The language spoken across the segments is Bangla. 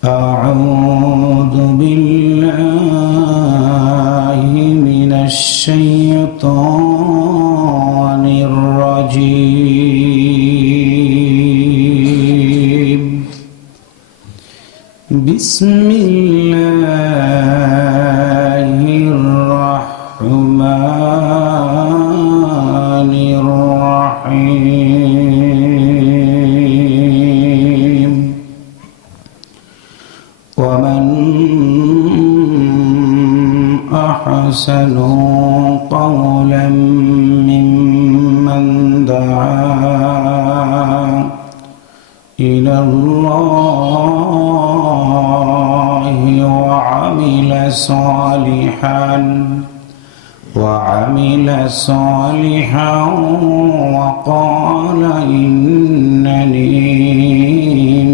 أعوذ بالله من الشيطان الرجيم بسم الله الرحمن الرحيم ومن أحسن قولا ممن دعا إلى الله وعمل صالحا وقال إنني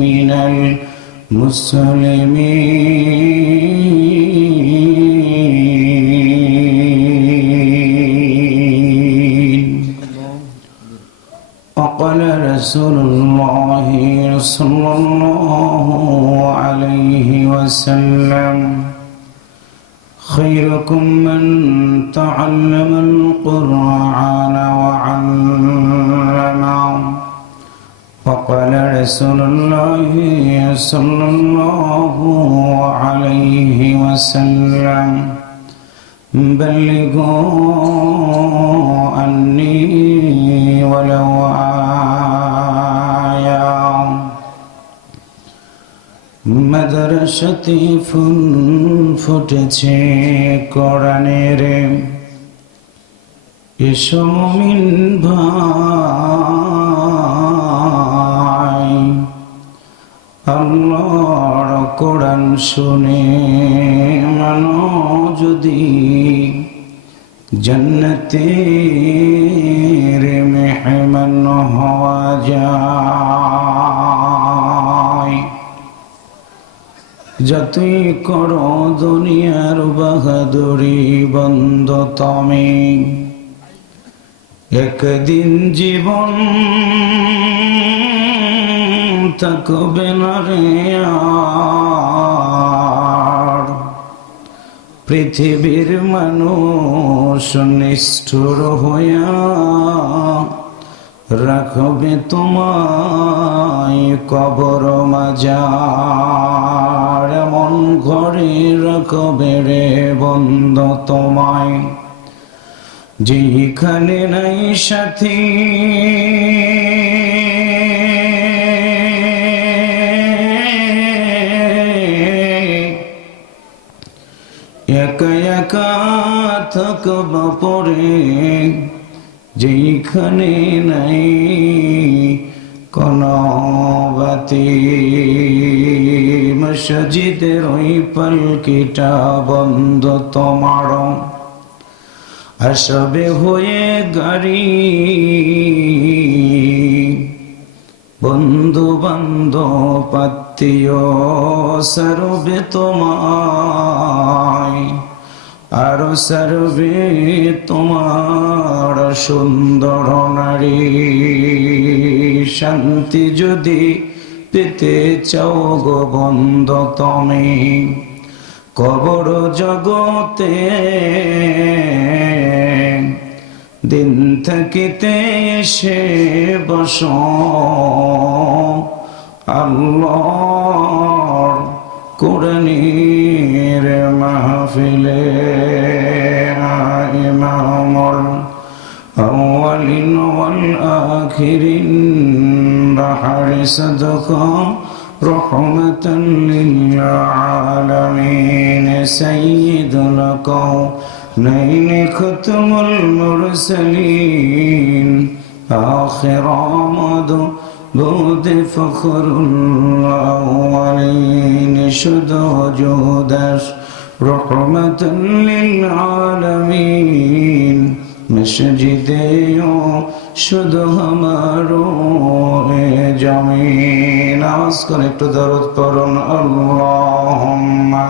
من المسلمين. وقال رسول الله صلى الله عليه وسلم خيركم من تعلم القرآن وعلمه. وقال رسول الله صلى الله عليه وسلم بلغوا عني ولو آية. মাদ্রাসাতে ফুল ফুটেছে কোরআনের, এসো মুমিন ভাই, আল্লাহর কোরআন শুনে মানো যদি জান্নাতের মেহমান হওয়া যায়। যতই করো দুনিয়ার বাহাদুরি বন্ধ তুমি, একদিন জীবন থাকবে না রে আর। পৃথিবীর মানুষ নিষ্ঠুর হইয়া রাখবে তোমায় কবর মাজার। এমন ঘরে রাখবে রে বন্ধ তোমায় যেখানে নাই সাথী, একা একা থাকবা পরে যেখানে নাই কোনো বাতি। মসজিদের ওই পালকিটা বন্ধ তোমার, আসবে হয়ে গাড়ি। বন্ধু বান্ধব আত্মীয় সারবে তোমায়, আরো সারবে তোমার সুন্দর নারী। শান্তি যদি পেতে চাও গো বন্ধ তুমি, কবর জগতে দিন থাকিতে এসে বস আল্লাহর কোরআনের মাহফিলে। ইমামুল আউয়ালিন ওয়াল আখিরিন বাহর সাদকা রহমাতান লিল আলামিন। সাইয়্যিদুল কাওনাইন খাতামুল মুরসালিন আখির মাদবুদ ফখরুল আউয়ালিন। শুধু জুদাস রহমাতান লিল আলামিন। মসজিদে শুধু আমারো জমিন। নামাজ করে একটু দরুদ পড়ুন। আল্লাহুম্মা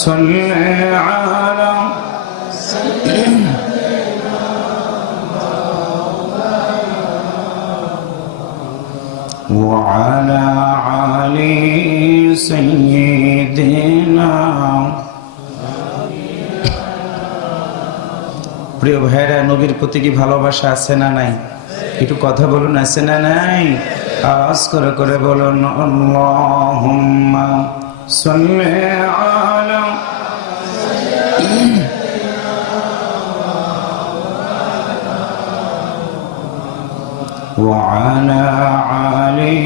সাল্লি আলা ওয়া আলা আলি سيدنا প্রিয় ভাইরা, নবীর প্রতি কি ভালোবাসা আছে না নাই? একটু কথা বলুন, আছে না নাই? আওয়াজ করে করে বলুন, আল্লাহুম্মা সাল্লি আলা ওয়া আলা আলি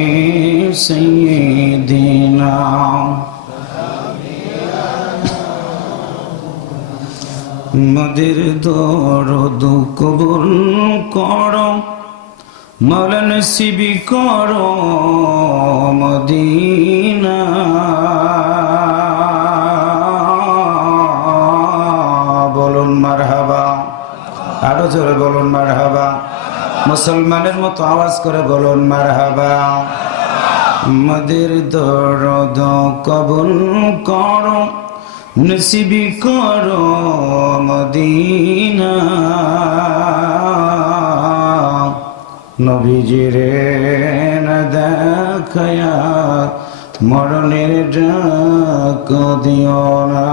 সাইয়্যিদিনা। মদের দরদ কবুল করো, মাওলা নসিব করো মদিনা। বলুন মারহাবা, আরো জোরে বলুন মারহাবা। মুসলমানের মতো আওয়াজ করে বলুন মারহাবা। মদের দরদ কবুল করো, নসিব করো মদিনা। নবীজিরে না দেখায়া মরণের ডাক দিও না।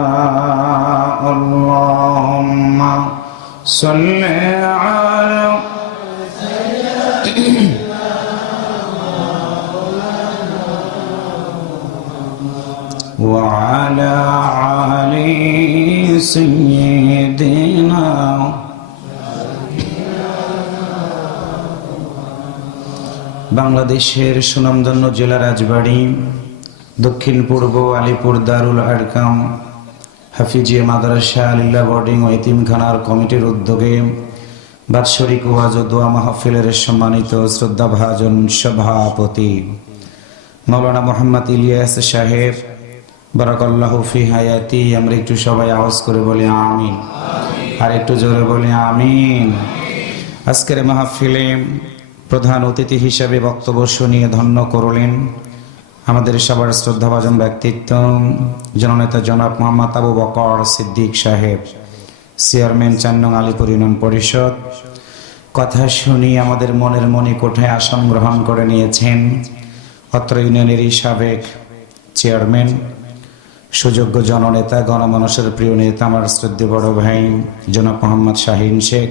আল্লাহুম্মা সাল্লি আলা ওয়া আলা আলি সাইয়্যিদিনা। বাংলাদেশের সুনামধন্য জেলা রাজবাড়ী, দক্ষিণ পূর্ব আলিপুর দারুল আরকাম হাফিজিয়া মাদ্রাসা আলিল্লা বোর্ডিং ও এতিমখানার কমিটির উদ্যোগে বাৎসরিক ওয়াজ ও দোয়া মাহফিলের সম্মানিত শ্রদ্ধাভাজন সভাপতি মাওলানা মোহাম্মদ ইলিয়াস সাহেব, বারাকাল্লাহু ফি হায়াতি। আমরা একটু সবাই আওয়াজ করে বলি আমিন, আর একটু জোরে বলি আমিন। আজকের মাহফিলে প্রধান অতিথি হিসেবে বক্তব্য শুনিয়ে ধন্য করলেন আমাদের সবার শ্রদ্ধাভাজন ব্যক্তিত্ব জননেতা জনাব মোহাম্মদ আবু বকর সিদ্দিক সাহেব, চেয়ারম্যান ৪ নং আলিপুর ইউনিয়ন পরিষদ। কথা শুনি আমাদের মনের মনে কোঠায় আসন গ্রহণ করে নিয়েছেন অত্র ইউনিয়নেরই সাবেক চেয়ারম্যান, সুযোগ্য জননেতা, গণমানুষের প্রিয় নেতা, আমার শ্রদ্ধেয় বড় ভাই জনাব মোহাম্মদ শাহিন শেখ,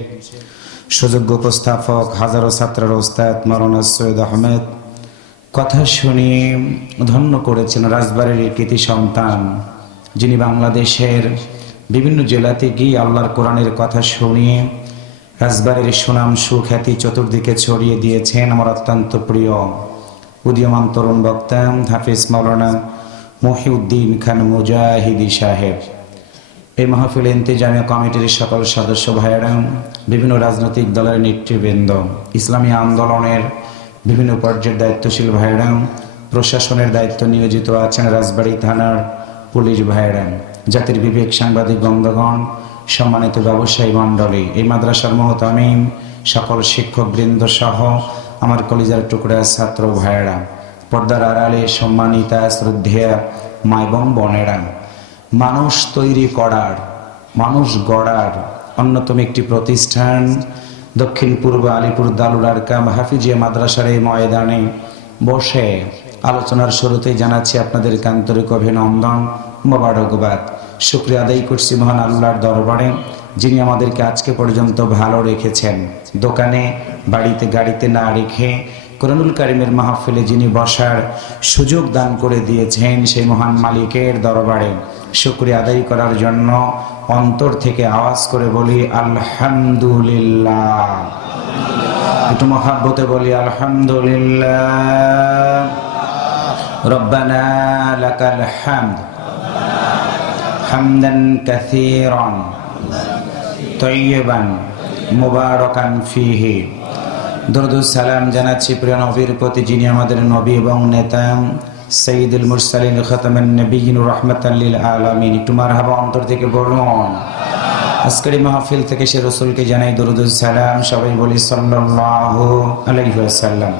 সুযোগ্য উপস্থাপক, হাজারো ছাত্রের ওস্তাদ মাওলানা সৈয়দ আহমেদ। কথা শুনিয়ে ধন্য করেছেন রাজবাড়ির কৃতি সন্তান, যিনি বাংলাদেশের বিভিন্ন জেলাতে গিয়ে আল্লাহর কোরআনের কথা শুনিয়ে রাজবাড়ির সুনাম সুখ্যাতি চতুর্দিকে ছড়িয়ে দিয়েছেন। আমার অত্যন্ত প্রিয় উদীয়মান তরুণ বক্তা হাফিজ মাওলানা মহিউদ্দিন খান মুজাহিদি সাহেব। এই মাহফিল ইন্তেজামিয়া কমিটির সকল সদস্য ভাইয়েরা, বিভিন্ন রাজনৈতিক দলের নেতৃবৃন্দ, ইসলামী আন্দোলনের বিভিন্ন পর্যায়ের দায়িত্বশীল ভাইয়েরা, প্রশাসনের দায়িত্ব নিয়োজিত আছেন রাজবাড়ী থানার পুলিশ ভাইয়েরা, জাতির বিবেক সাংবাদিক বন্ধুগণ, সম্মানিত ব্যবসায়ী মণ্ডলী, এই মাদ্রাসার মুহতামিম, সকল শিক্ষক বৃন্দ সহ আমার কলিজার টুকরা ছাত্র ভাইয়েরা, পর্দার আড়ালে সম্মানিতা শ্রদ্ধেয়া মা এবং বোনেরা, মানুষ তৈরি করার, মানুষ গড়ার অন্যতম একটি প্রতিষ্ঠান দক্ষিণ পূর্ব আলিপুর দারুল আরকাম হাফিজিয়া মাদ্রাসার এই ময়দানে বসে আলোচনার শুরুতেই জানাচ্ছি আপনাদের আন্তরিক অভিনন্দন, মোবারকবাদ। শুকরিয়া আদায় করছি মহান আল্লাহর দরবারে, যিনি আমাদেরকে আজকে পর্যন্ত ভালো রেখেছেন। দোকানে, বাড়িতে, গাড়িতে না রেখে কোরআনুল কারীমের মাহফিলে যিনি বসার সুযোগ দান করে দিয়েছেন, সেই মহান মালিকের দরবারে শুকরিয়া আদায় করার জন্য অন্তর থেকে আওয়াজ করে বলি আলহামদুলিল্লাহ। একটু মহাব্বতে বলি আলহামদুলিল্লাহ। রব্বানা লাকাল হামদ হামদান কাসীরান তাইয়্যিবান মুবারাকান ফীহি। দরুদ সালাম জানাচ্ছি প্রিয় নবীর প্রতি, যিনি আমাদের নবী এবং নেতা, সাইয়্যিদুল মুরসালিন খাতামুন নবিয়্যিন রাহমাতাল লিল আলামিন। একটু মারহাবা অন্তর থেকে বলুন। আজকের মাহফিল থেকে সে রাসূলকে জানাই দরুদ সালাম। সবাই বলি সাল্লাল্লাহু আলাইহি ওয়াসাল্লাম।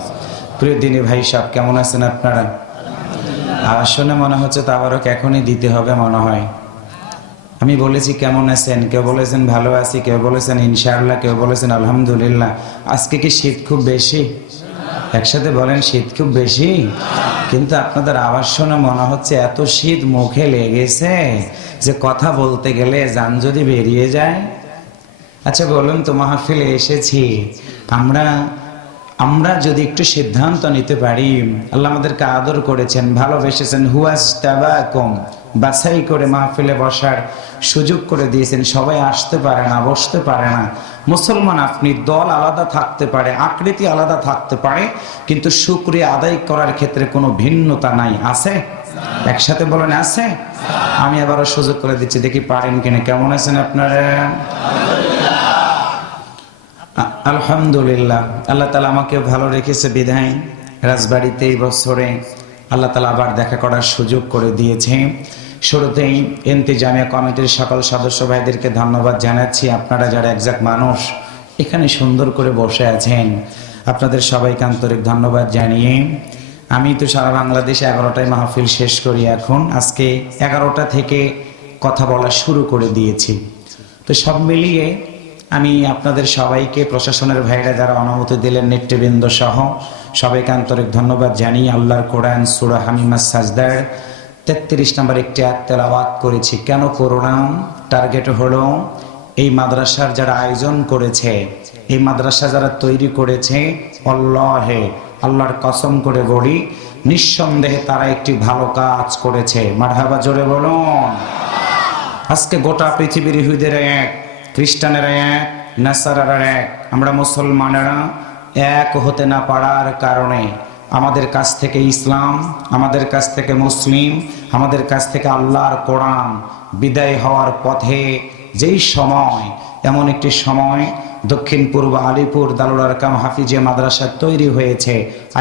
প্রিয় দিনী ভাই সাহেব, কেমন আছেন আপনারা? আসলে মনে হচ্ছে তাবারক এখনই দিতে হবে মনে হয়। আমি বলেছি কেমন আছেন, কেউ বলেছেন ভালো আছি, কেউ বলেছেন ইনশাআল্লাহ, কেউ বলেছেন আলহামদুলিল্লাহ। আজকে কি শীত খুব বেশি? একসাথে বলেন, শীত খুব বেশি। কিন্তু আপনাদের আওয়াজ শুনে মনে হচ্ছে এত শীত মুখে লেগেছে যে কথা বলতে গেলে জান যদি বেরিয়ে যায়। আচ্ছা বলুন তো, মাহফিলে এসেছি আমরা যদি একটু সিদ্ধান্ত নিতে পারি, আল্লাহ আমাদেরকে আদর করেছেন, ভালোবেসেছেন, হুয়াস্তাবাকুম, বাছাই করে মাহফিলে বসার সুযোগ করে দিয়েছেন। সবাই আসতে পারে না, বসতে পারে না। মুসলমান আপনি, দল আলাদা থাকতে পারে, আকৃতি আলাদা থাকতে পারে, কিন্তু শুকরিয়া আদায় করার ক্ষেত্রে কোনো ভিন্নতা নাই। আছে? একসাথে বলেন আছে। আমি আবারও সুযোগ করে দিচ্ছি, দেখি পারেন কিনা। কেমন আছেন আপনারা? আলহামদুলিল্লাহ। আল্লাহ তাআলা আমাকে ভালো রেখেছে বিধায় রাজবাড়িতে এই বছরে আল্লাহ তাআলা আবার দেখা করার সুযোগ করে দিয়েছে। শুরুতেই ইন্তেজামিয়া কমিটির সকল সদস্য ভাইদেরকে ধন্যবাদ জানাচ্ছি। আপনারা যারা একজাক মানুষ এখানে সুন্দর করে বসে আছেন, আপনাদের সবাইকে আন্তরিক ধন্যবাদ জানিয়ে আমি তো সারা বাংলাদেশে 11টায় মাহফিল শেষ করি। এখন আজকে 11টা থেকে কথা বলা শুরু করে দিয়েছি। তো সব মিলিয়ে আমি আপনাদের সবাইকে, প্রশাসনের ভাইরা যারা অনুমতি দিলেন, নেতৃবৃন্দ সহ সবাইকে আন্তরিক ধন্যবাদ জানিয়ে আল্লাহর কোরআন সূরা হামিমাস সাজদার 33 নম্বর একটি আয়াত তেলাওয়াত করেছি। কেন করলাম? টার্গেট হলো এই মাদ্রাসার যারা আয়োজন করেছে, এই মাদ্রাসা যারা তৈরি করেছে, আল্লাহর কসম করে বলি, নিঃসন্দেহে তারা একটি ভালো কাজ করেছে। মারহাবা, জোরে বলুন। আজকে গোটা পৃথিবীর ইহুদিরা এক, খ্রিস্টানেরা এক, নাসারারা এক, আমরা মুসলমানেরা এক হতে না পারার কারণে আমাদের কাছ থেকে ইসলাম, আমাদের কাছ থেকে মুসলিম, আমাদের কাছ থেকে আল্লাহর কোরআন বিদায় হওয়ার পথে যেই সময়, এমন একটি সময় দক্ষিণ পূর্ব আলিপুর দারুল আরকাম হাফিজিয়া মাদ্রাসা তৈরি হয়েছে।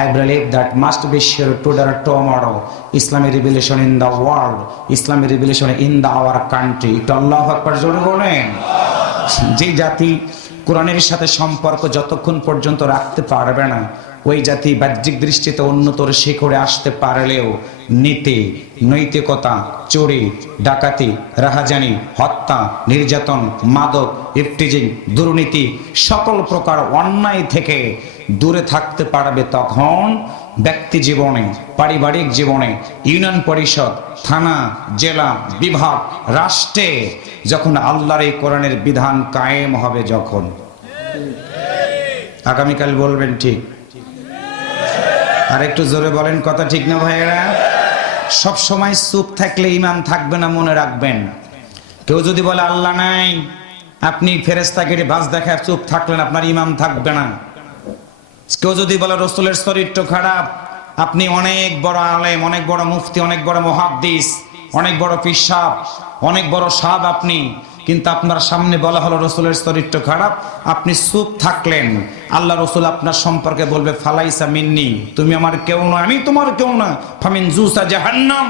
I believe that must be sure today or tomorrow Islamic revelation in the world, Islamic revelation in our country. এটা আল্লাহু আকবার, জোরে বলেন। যে জাতি কোরআনের সাথে সম্পর্ক যতক্ষণ পর্যন্ত রাখতে পারবে না, ওই জাতি বাহ্যিক দৃষ্টিতে উন্নতর শিখরে আসতে পারলেও নীতি, নৈতিকতা, চুরি, ডাকাতি, রাহাজানি, হত্যা, নির্যাতন, মাদক, ইফটিজিং, দুর্নীতি, সকল প্রকার অন্যায় থেকে দূরে থাকতে পারবে তখন ব্যক্তি জীবনে, পারিবারিক জীবনে, ইউনিয়ন পরিষদ, থানা, জেলা, বিভাগ, রাষ্ট্রে যখন আল্লাহর এই কোরআনের বিধান কায়েম হবে, যখন আগামীকাল বলবেন ঠিক, আর একটু জোরে বলেন কথা ঠিক না ভাইয়েরা? সব সময় চুপ থাকলে ঈমান থাকবে না, মনে রাখবেন। কেউ যদি বলে আল্লাহ নাই, আপনি ফেরেশতাকে বাস দেখায় চুপ থাকলেন, আপনার ঈমান থাকবে না। কেউ যদি বলে রাসূলের চরিত্র খারাপ, আপনি অনেক বড় আলেম, অনেক বড় মুফতি, অনেক বড় মুহাদ্দিস, অনেক বড় পীর সাহেব, অনেক বড় সাহেব আপনি, কিন্তু আপনার সামনে বলা হলো রাসূলের চরিত্র খারাপ, আপনি চুপ থাকলেন। আল্লাহ রাসূল আপনার সম্পর্কে বলবে ফালাইসা মিন্নি, তুমি আমার কেউ নয়, আমি তোমার কেউ না, ফামিন জুসা জাহান্নাম।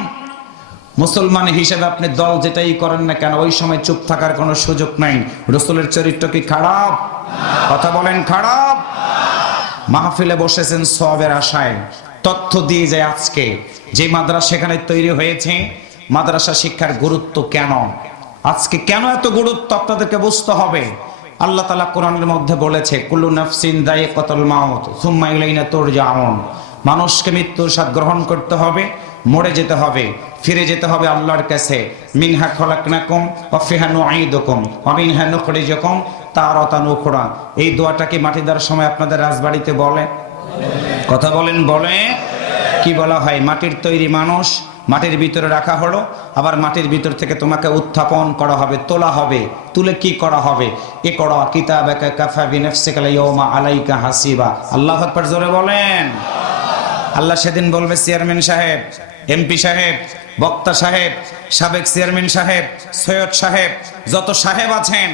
মুসলমান হিসেবে আপনি দল যেটাই করেন না কেন, ওই সময় চুপ থাকার কোনো সুযোগ নাই। রাসূলের চরিত্র কি খারাপ? কথা বলেন, খারাপ? মাহফিলে বসেছেন সওয়াবের আশায়, তথ্য দিয়ে যায় আজকে যে মাদ্রাসা সেখানে তৈরি হয়েছে, মাদ্রাসা শিক্ষার গুরুত্ব কেন, আজকে কেন এত গুরুত্ব আপনাদেরকে বুঝতে হবে। আল্লাহ তাআলা কোরআনের মধ্যে বলেছে, কুল্লু নাফসিন যায়িকাতুল মাউত সুম্মা ইলাইনা তুরজাউন, মানুষকে মৃত্যুর স্বাদ গ্রহণ করতে হবে, মরে যেতে হবে, ফিরে যেতে হবে আল্লাহর কাছে। মিনহা খলাকনাকুম ওয়া ফিহা নুঈদুকুম ওয়া মিনহা নুখরিজুকুম তারাতান উখরা। এই দোয়াটা কি মাটি দেওয়ার সময় আপনাদের রাজবাড়িতে বলে? কথা বলেন, বলে? কি বলা হয়? মাটির তৈরি মানুষ মাটির ভিতরে রাখা হলো, আবার মাটির ভিতর থেকে তোমাকে উত্থাপন করা হবে, তোলা হবে। তুলে কি করা হবে? ইকরা কিতাবাকা কাফা বিনাফসিকা আল-ইয়াওমা আলাইকা হাসিবা। আল্লাহু আকবার, জোরে বলেন। আল্লাহ সেদিন বলবে, চেয়ারম্যান সাহেব, এমপি সাহেব, বক্তা সাহেব, সাবেক চেয়ারম্যান সাহেব, সৈয়দ সাহেব, যত সাহেব আছেন,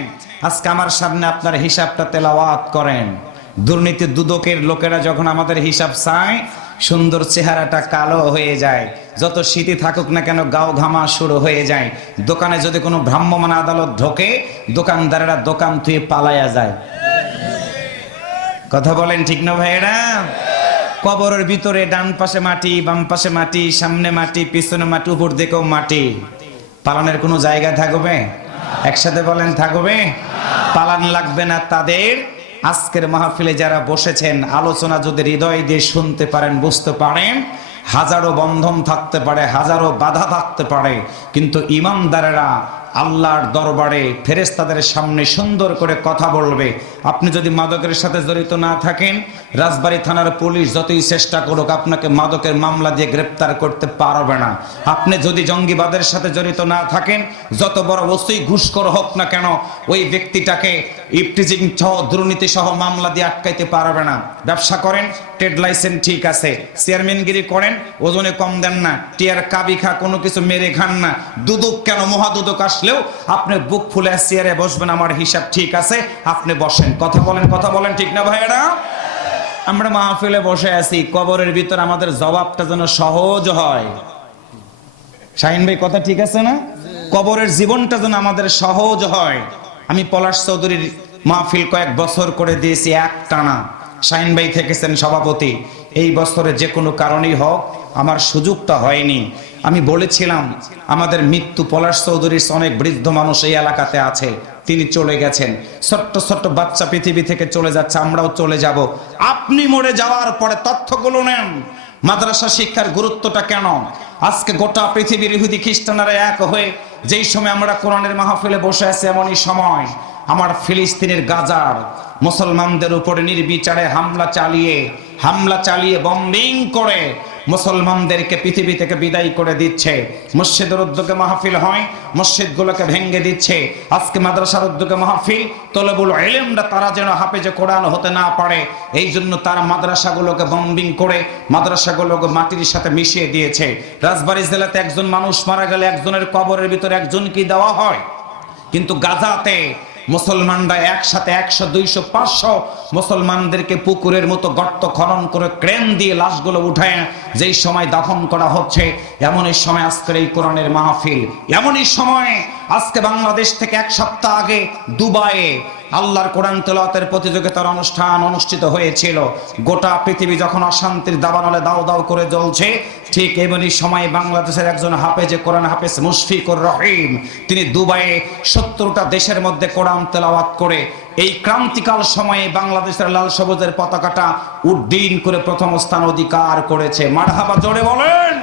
আজকে আমার সামনে আপনার হিসাবটা তেলাওয়াত করেন। দুর্নীতি দুদকের লোকেরা যখন আমাদের হিসাব চায়, সুন্দর চেহারাটা কালো হয়ে যায়, যত শীতই থাকুক না কেন গাও ঘামা শুরু হয়ে যায়। দোকানে যদি কোনো ভ্রাম্যমাণ আদালত ঢোকে, দোকানদারেরা দোকান থুয়ে পালায়া যায়। কথা বলেন ঠিক না ভাইয়েরা? কবরের ভিতরে ডান পাশে মাটি, বাম পাশে মাটি, সামনে মাটি, পিছনে মাটি, উপর দিকেও মাটি। পালানের কোনো জায়গা থাকবে? একসাথে বলেন, থাকবে? পালান লাগবে না তাদের। আজকের মাহফিলে যারা বসেছেন, আলোচনা যদি হৃদয় দিয়ে শুনতে পারেন, বুঝতে পারেন, হাজারো বন্ধন থাকতে পারে, হাজারো বাধা থাকতে পারে, কিন্তু ইমানদারেরা আল্লাহর দরবারে ফেরেশতাদের সামনে সুন্দর করে কথা বলবে। আপনি যদি মাদকের সাথে জড়িত না থাকেন, রাজবাড়ী থানার পুলিশ যতই চেষ্টা করুক আপনাকে মাদকের মামলা দিয়ে গ্রেপ্তার করতে পারবে না। আপনি যদি জঙ্গিবাদের সাথে জড়িত না থাকেন, যত বড় ওসি ঘুষখোর হোক না কেন, ওই ব্যক্তিটাকে ইফটিজিং সহ দুর্নীতি সহ মামলা দিয়ে আটকাইতে পারবে না। ব্যবসা করেন, ট্রেড লাইসেন্স ঠিক আছে, চেয়ারম্যানগিরি করেন, ওজনে কম দেন না, টিয়ার কাবি খা কোনো কিছু মেরে খান না, দুদক কেন মহাদুদক আসলেও আপনি বুক ফুলে চেয়ারে বসবেন, আমার হিসাব ঠিক আছে, আপনি বসেন। কথা বলেন ঠিক না ভাইয়েরা? আমরা মাহফিলে বসে আছি, কবরের ভিতর আমাদের জবাবটা যেন সহজ হয়। শাহিন ভাই কথা ঠিক আছে না? কবরের জীবনটা যেন আমাদের সহজ হয়। আমি পলাশ চৌধুরীর মাহফিল কয়েক বছর করে দিয়েছি একটানা। শাহিন ভাই থেকেছেন সভাপতি। এই বছরে যে কোনো কারণেই হোক আমার সুযোগটা হয়নি। আমি বলেছিলাম আমাদের মৃত্যু, পলাশ চৌধুরীর অনেক বৃদ্ধ মানুষ এই এলাকাতে আছে, তিনি চলে গেছেন, ছোট্ট ছোট্ট বাচ্চা পৃথিবী থেকে চলে যাচ্ছে, আমরাও চলে যাব। আপনি মরে যাওয়ার পরে তথ্যগুলো নেন, মাদ্রাসা শিক্ষার গুরুত্বটা কেন। আজকে গোটা পৃথিবীর ইহুদি খ্রিস্টানরা এক হয়ে যেই সময় আমরা কোরআনের মাহফিলে বসে আছি, এমনই সময় আমার ফিলিস্তিনের গাজার মুসলমানদের উপরে নির্বিচারে হামলা চালিয়ে বম্বিং করে মুসলমানদেরকে পৃথিবী থেকে বিদায় করে দিচ্ছে। মসজিদের উদ্যোগে মাহফিল হয়, মসজিদগুলোকে ভেঙে দিচ্ছে। আজকে মাদ্রাসার উদ্যোগে মাহফিল, তলবুল ইলমরা তারা যেন হাফেজে কোরআন হতে না পারে, এই জন্য তারা মাদ্রাসাগুলোকে বম্বিং করে মাদ্রাসাগুলোকে মাটির সাথে মিশিয়ে দিয়েছে। রাজবাড়ী জেলাতে একজন মানুষ মারা গেলে একজনের কবরের ভিতরে একজনকে দেওয়া হয়, কিন্তু গাজাতে মুসলমানরা একসাথে 100, 200, 500 মুসলমানদেরকে পুকুরের মতো গর্ত খনন করে ক্রেন দিয়ে লাশগুলো উঠায় যেই সময় দাফন করা হচ্ছে, এমনই সময় আজকের এই কোরআনের মাহফিল। এমনই সময় আজকে বাংলাদেশ থেকে এক সপ্তাহ আগে দুবাইয়ে আল্লাহর কোরআন তেলাওয়াতের প্রতিযোগিতার অনুষ্ঠান অনুষ্ঠিত হয়েছিল। গোটা পৃথিবী যখন অশান্তির দাবানলে দাও দাও করে জ্বলছে, ঠিক এমনই সময় বাংলাদেশের একজন হাফেজে কোরআন, হাফেজ মুশফিকুর রহিম, তিনি দুবাইয়ে 70টা দেশের মধ্যে কোরআন তেলাওয়াত করে এই ক্রান্তিকাল সময়ে বাংলাদেশের লাল সবুজের পতাকাটা উড্ডীন করে প্রথম স্থান অধিকার করেছে। মারহাবা জোরে বলেন।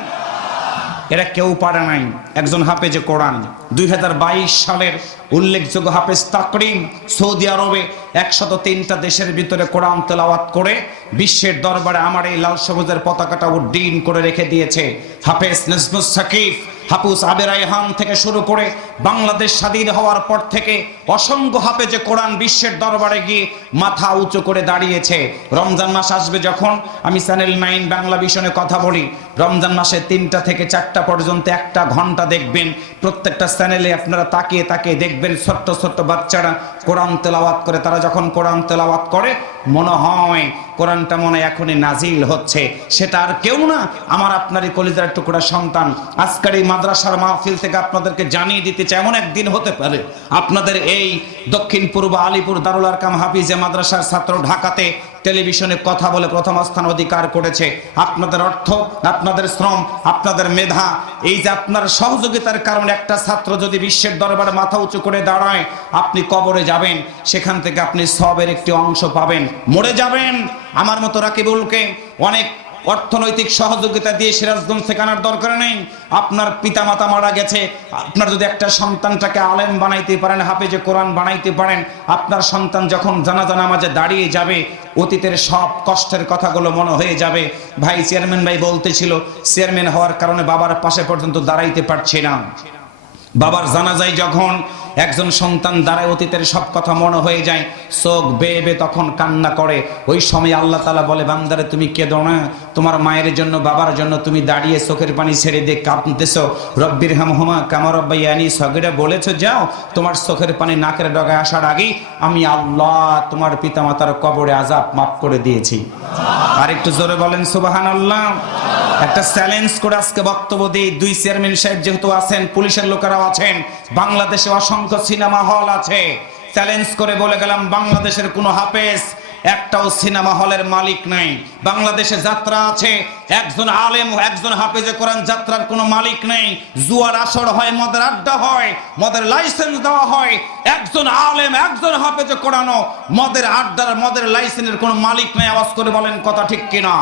এরা কেউ পারে নাই। একজন হাফেজে কোরআন 2022 সালের উল্লেখযোগ্য হাফেজ তাকরিম সৌদি আরবে 103টা দেশের ভিতরে কোরআন তেলাওয়াত করে বিশ্বের দরবারে আমার এই লাল সবুজের পতাকাটা উড্ডীন করে রেখে দিয়েছে। হাফেজ নাজমুস সাকিব, হাফিজ আবে রায়হান থেকে শুরু করে বাংলাদেশ স্বাধীন হওয়ার পর থেকে অসংখ্য হাফেজে কোরআন বিশ্বের দরবারে গিয়ে মাথা উঁচু করে দাঁড়িয়েছে। রমজান মাস আসবে যখন, আমি চ্যানেল 9 বাংলা ভিশনে কথা বলি, রমজান মাসে 3টা থেকে 4টা পর্যন্ত 1 ঘন্টা দেখবেন, প্রত্যেকটা চ্যানেলে আপনারা তাকিয়ে তাকিয়ে দেখবেন ছোট্ট ছোট্ট বাচ্চারা কোরআন তেলাওয়াত করে। তারা যখন কোরআন তেলাওয়াত করে মনে হয় কোরআনটা মনে এখনই নাজিল হচ্ছে। সেটা আর কেউ না, আমার আপনারই কলিজার টুকরা সন্তান। আজকের এই মাদ্রাসার মাহফিল থেকে আপনাদেরকে জানিয়ে দিতে চাই, এমন একদিন হতে পারে আপনাদের এই দক্ষিণ পূর্ব আলিপুর দারুল আরকাম হাফিজে মাদ্রাসার ছাত্র ঢাকাতে টেলিভিশনে কথা বলে প্রথম স্থান অধিকার করেছে। আপনাদের অর্থ, আপনাদের শ্রম, আপনাদের মেধা, এই যে আপনার সহযোগিতার কারণে একটা ছাত্র যদি বিশ্বের দরবারে মাথা উঁচু করে দাঁড়ায়, আপনি কবরে যাবেন, সেখান থেকে আপনি সবের একটি অংশ পাবেন। মরে যাবেন, আমার মতো রাকিবুলকে অনেক অর্থনৈতিক সহযোগিতা দিয়ে সিরাজগঞ্জ থেকে আনার দরকার নেই। আপনার পিতামাতা মারা গেছে, আপনার যদি একটা সন্তানটাকে আলেম বানাইতে পারেন, হাফেজে কোরআন বানাইতে পারেন, আপনার সন্তান যখন জানাজা নামাজে দাঁড়িয়ে যাবে, অতীতের সব কষ্টের কথাগুলো মনে হয়ে যাবে। ভাই চেয়ারম্যান ভাই বলতেছিল, চেয়ারম্যান হওয়ার কারণে বাবার পাশে পর্যন্ত দাঁড়াইতে পারছি না। বাবার জানাজায় যখন একজন সন্তান দাঁড়ায়, অতীতের সব কথা মনে হয়ে যায়, চোখ বেয়ে বেয়ে তখন কান্না করে। ওই সময় আল্লাহ তাআলা বলে, বান্দারে তুমি কেঁদো না, তোমার মায়ের জন্য, বাবার জন্য তুমি দাঁড়িয়ে চোখের পানি ছেড়ে দিয়ে কাঁদতেছো। রব্বির হামহুমা কামা রাব্বায়ানি সগীরা বলেছো, যাও, তোমার চোখের পানি নাকের ডগায় আসার আগেই আমি আল্লাহ তোমার পিতামাতার কবরে আযাব মাফ করে দিয়েছি। আর একটু জোরে বলেন সুবহানাল্লাহ। একটা চ্যালেঞ্জ করে আজকে বক্তব্য দিই, 2 চেয়ারম্যান সাহেব যেহেতু আছেন, পুলিশের লোকেরাও আছেন, বাংলাদেশে অসংখ্য সিনেমা হল আছে, চ্যালেঞ্জ করে বলে গেলাম, বাংলাদেশের কোনো হাফেজ একটাও সিনেমা হলের মালিক নাই। বাংলাদেশে যাত্রা আছে, একজন আলেম, একজন হাফেজে কোরআন যাত্রার কোনো মালিক নেই। জুয়ার আসর হয়, মদের আড্ডা হয়, মদের লাইসেন্স দেওয়া হয়, একজন আলেম, একজন হাফেজে কোরআনও মদের আড্ডার, মদের লাইসেন্সের কোনো মালিক নেই। আওয়াজ করে বলেন কথা ঠিক কিনা?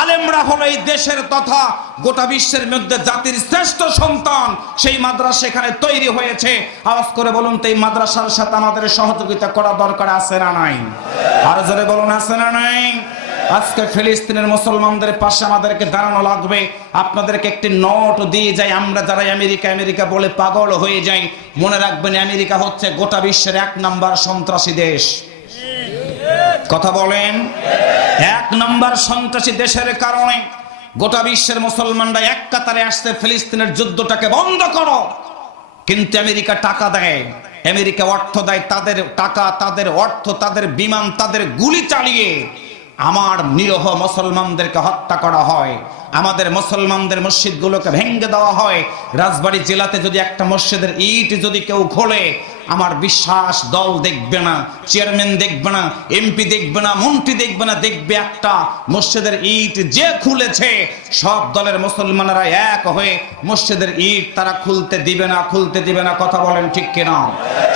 আলেমরা হলো এই দেশের তথা গোটা বিশ্বের মধ্যে জাতির শ্রেষ্ঠ সন্তান। সেই মাদ্রাসা এখানে তৈরি হয়েছে। আওয়াজ করে বলুন তো এই মাদ্রাসার সাথে আমাদের সহযোগিতা করা দরকার আছে না নাই? আর জোরে বলুন আছে না নাই? আজকে ফিলিস্তিনের মুসলমানদের পাশে আমাদেরকে দাঁড়ানো লাগবে। আপনাদেরকে একটি নোট দিয়ে যাই, আমরা যারা আমেরিকা আমেরিকা বলে পাগল হয়ে যাই, মনে রাখবেন আমেরিকা হচ্ছে গোটা বিশ্বের 1 নাম্বার সন্ত্রাসী দেশ। কথা বলেন, 1 নাম্বার সন্ত্রাসী দেশের কারণে গোটা বিশ্বের মুসলমানরা এক কাতারে আসছে ফিলিস্তিনের যুদ্ধটাকে বন্ধ করো। কিন্তু আমেরিকা টাকা দেয়, আমেরিকা অর্থ দেয়, তাদের টাকা, তাদের অর্থ, তাদের বিমান, তাদের গুলি চালিয়ে আমার নিরীহ মুসলমানদেরকে হত্যা করা হয়। আমাদের মুসলমানদের মসজিদগুলোকে ভেঙে দেওয়া হয়। রাজবাড়ী জেলাতে যদি একটা মসজিদের ইট যদি কেউ খোলে, আমার বিশ্বাস দল দেখবে না, চেয়ারম্যান দেখবে না, এমপি দেখবে না, মন্ত্রী দেখবে না, দেখবে একটা মসজিদের ইট যে খুলেছে সব দলের মুসলমানেরা এক হয়ে মসজিদের ইট তারা খুলতে দিবে না, খুলতে দিবে না। কথা বলেন ঠিক কিনা?